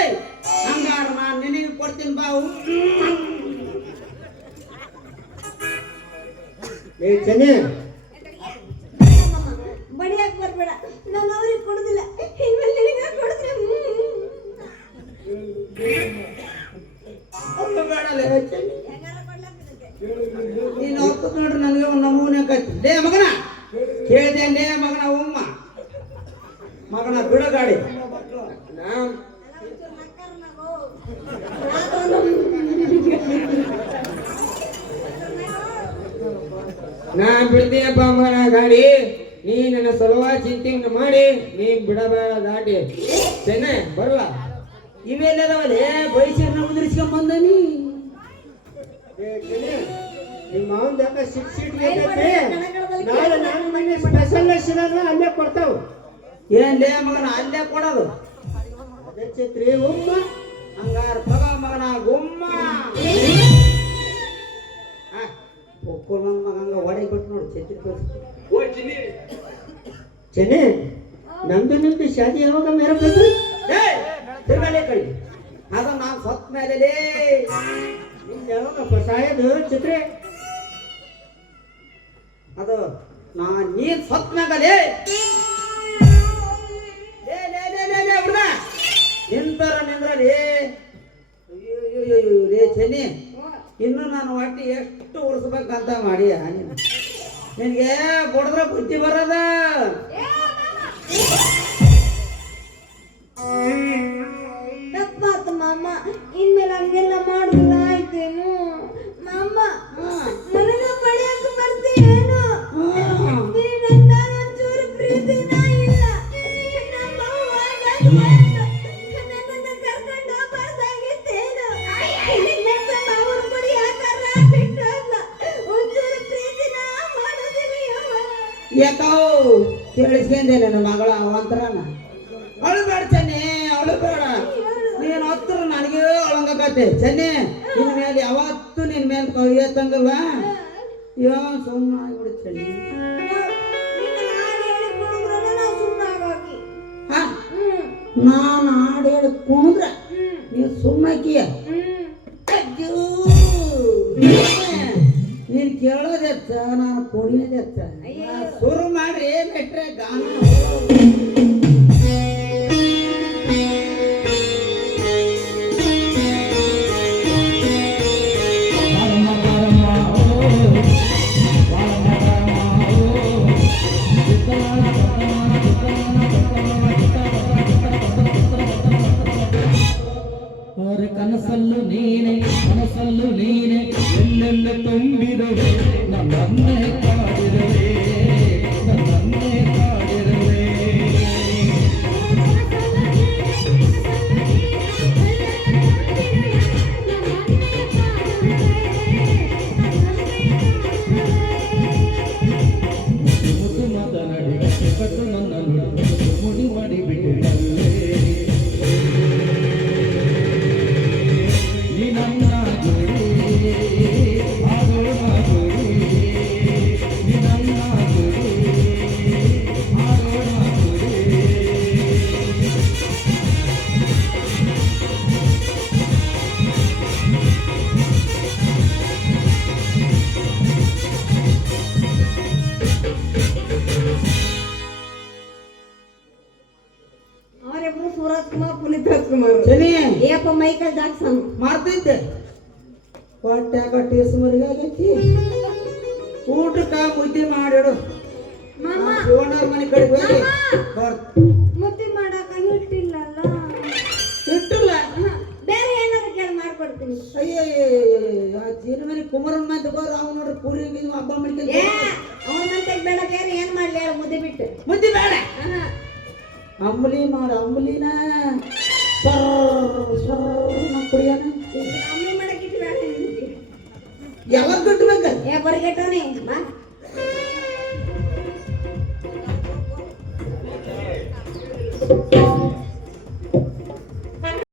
ಹಂಗಾರ ನಾನು ನಿನಗೆ ಕೊಡ್ತೀನಿ ಬಾವು. ಏ ಚೆನ್ನಿ ಬಡಿಯಾಕೆ ಬರ್ಬೇಡ ನಾನು ಅವ್ರಿಗೆ ಕೊಡುದಿಲ್ಲ ಇನ್ಮೇಲೆ ನಿನಗೆ ಕೊಡ್ತೀನಿ. ಬೇಡಲೇ ನೀನು ಹೊತ್ತು ನೋಡ್ರಿ ನನಗೆ ಒಂದು ನಮೂನೆ ಕತ್ತಿ ಲೇ ಮಗನ ಕೇಳಿದೆ ಲೇ ಮಗನ ಉಮ್ಮ ಮಗನ ಬಿಡಗಾಡಿ ನಾ ಬಿಡ್ತೀಯಪ್ಪ ಮಗನ ಗಾಡಿ. ನೀ ನನ್ನ ಸಲುವಾಗಿ ಚಿಂತೆ ಮಾಡಿ ನೀ ಬಿಡಬೇಡ ದಾಟಿ. ಚೆನ್ನ ಬರಲ್ಲ ಇವೆಲ್ಲದವಲೇ ಬಯಸಿನ ಉದುರಿಸ್ಕೊಂಡ್ ಬಂದ ನೀ. ನಿಮ್ಮ ಮಾವನ್ ಜಾಗ ಸಿಟ್ ನಾಳೆ ನಾನು ಮನೆ ಸ್ಪೆಷಲ್ ಅಲ್ಲೇ ಕೊಡ್ತಾವ. ಏನ್ ಲೇ ಮಗನ ಅಲ್ಲೇ ಕೊಡೋದು ಅದೇ ಛತ್ರಿ ಉಮ್ಮ. ಹಂಗಾರ ತಗೋ ಮಗನ ಗುಮ್ಮ. ಒಕ್ಕಲ್ ನನ್ನ ಮಗಂಗ ಒಡೆಗೆ ಬಿಟ್ಟು ನೋಡಿ ಚೆಟ್ಟಿ ತೋರಿಸಿ ಓ ಚಿನ್ನಿ ಚೆನ್ನೆ ನಮ್ದು ನಿಮ್ದು ಶಾದಿ ಯಾವಾಗ ಮೇರಬೇಕು ತಿರ್ಗಲೇ ಕಳಿ ಅದ ನಾನು ಸತ್ ಮೇಲೆ ನಿಮ್ದು ಯಾವಾಗಪ್ಪ ಸಾಯೋದು ಚಿತ್ರೆ ಅದು ನೀನ್ ಸತ್ ಮ್ಯಾಗಲೇ ಹುಡುಗ ನಿಂತರ ನಿಂದ್ರಲ್ಲಿ ರೇ ಚೆನ್ನಿ ಇನ್ನು ನಾನು ಹೊಟ್ಟಿ ಎಷ್ಟು ಉರ್ಸ್ಬೇಕಂತ ಮಾಡಿ ನಿನಗೆ ಬಡದ್ರ ಬುದ್ಧಿ ಬರದ ತಪ್ಪಾತು ಮಾಮ ಇನ್ಮೇಲೆ ಹಂಗೆಲ್ಲ ಮಾಡುದಿಲ್ಲ ಆಯ್ತೇನು ಮಾಮ ನನಗ ಪಡೆಯಕ್ಕೆ ಬರ್ತೀಯೇನು ನೀನಂತ ಒಂಚೂರು ಪ್ರೀತಿನ ಇಲ್ಲ ನಮ್ಮ ಅವ್ವ ನನ್ನನ್ನ ಕರ್ಕೊಂಡು ಬರ್ದಾಗಿತ್ತೇನು ಅವ್ರ ಬಡಿ ಯಾಕಾರ ಬಿಟ್ಟು ಒಂಚೂರು ಪ್ರೀತಿನ ಮಾಡೋದಿಲ್ಲ ಯಾಕೋ ಕೇಳಿಸ್ಕೊಂಡೆ ನನ್ನ ಮಗಳ ಅವಂತರನ ಅಳುಬೇಡ ಚೆನ್ನಿ ಅಳುಬೇಡ ನೀನು ಹತ್ರ ನನಗೆ ಅಳಂಗಕತ್ತೆ ಚೆನ್ನಿ ನಿನ್ನ ಮೇಲೆ ಯಾವತ್ತು ನಿನ್ನ ಮೇಲೆ ಕವಿಯತ್ತಂಗಲ್ಲ ಇವನ್ ಸುಮ್ಮನೆ ಆಗ್ಬಿಡು ಚೆನ್ನಿ ನಾನು ಹಾಡು ಹೇಳಿ ಕುಣಿದ್ರ ನೀವು ಸುಮ್ಮಕಿಯ ನೀನು ಕೇಳೋದೆತ್ತ ನಾನು ಕುಣಿಯೋದೆತ್ತ ಶುರು ಮಾಡ್ರಿ ಬಿಟ್ರೆ ಗಾನ ಕನಸಲ್ಲು ನೀನೆ ಮನಸ್ಸಲ್ಲು ನೀನೆ ಎಲ್ಲೆಲ್ಲ ತುಂಬಿರುವೆ ನನ್ನನ್ನೇ ಕಾಡಿರುವೆ ನನ್ನನ್ನೇ ಕಾಡಿರುವೆ ಮುದ್ದು ಮಾತನಾಡಿ ಕಟ್ಟು ನನ್ನ ನುಡಿ ಮುಡಿ ಮಾಡಿ ಬಿಟ್ಟಿರಲ್ಲೇ ಅವರಿಬ್ರು ಸೂರಜ್ ಕುಮಾರ್ ಪುನೀತ್ ರಾಜ್ಕುಮಾರ್ ಚೆನ್ನಿ ಏಪ್ಪ ಮೈಕಲ್ ಜಾಕ್ಸನ್ ಮಾಡ್ತಿದ್ದೆ ಹೊಟ್ಯಾಗ ಟೇಸ್ ಮರಿಗಾಗೈತಿ ಊಟಕ್ಕ ಮುದ್ದೆ ಮಾಡಿಡು ಮಾಮ ಶಿವಣ್ಣವ್ರ ಮನೆ ಕಡೆ ಹೋಗಿ ಮುದ್ದೆ ಮಾಡಾಕ ಹಿಟ್ಟಿಲ್ಲಲ್ಲ ಇಟ್ಟಿಲ್ಲ ಬೇರೆ ಏನಾದ್ರು ಕೇಳಿ ಮಾಡ್ಕೊಡ್ತೀನಿ ಅಯ್ಯ ಆ ಜೀನ ಮನೆ ಕುಮಾರನ್ ಮನೆ ತಗೋರ ಅವ್ನು ನೋಡ್ರಿ ಪೂರಿ ಹಬ್ಬ ಮಾಡ್ಕೊಂಡು ಅವನ ಮಂತೆಗ್ ಬೇಡ ಬೇರೆ ಏನ್ ಮಾಡ್ಲಿ ಹೇಳು ಮುದ್ದೆ ಬಿಟ್ಟು ಮುದ್ದೆ ಬೇಡ ಅಂಬಲಿ ಮಾಡ ಅಂಬಲಿನ ಕುಡಿಯೋಣ ಅಮ್ಮಿ ಮಾಡಕ್ಕೆ ಇಟ್ಟು ಬೇಡ ಯಾವಾಗ ಕಟ್ಟಬೇಕ ಏ ಬರ್ಗೆಟ್ಟವನೇ ಬಾ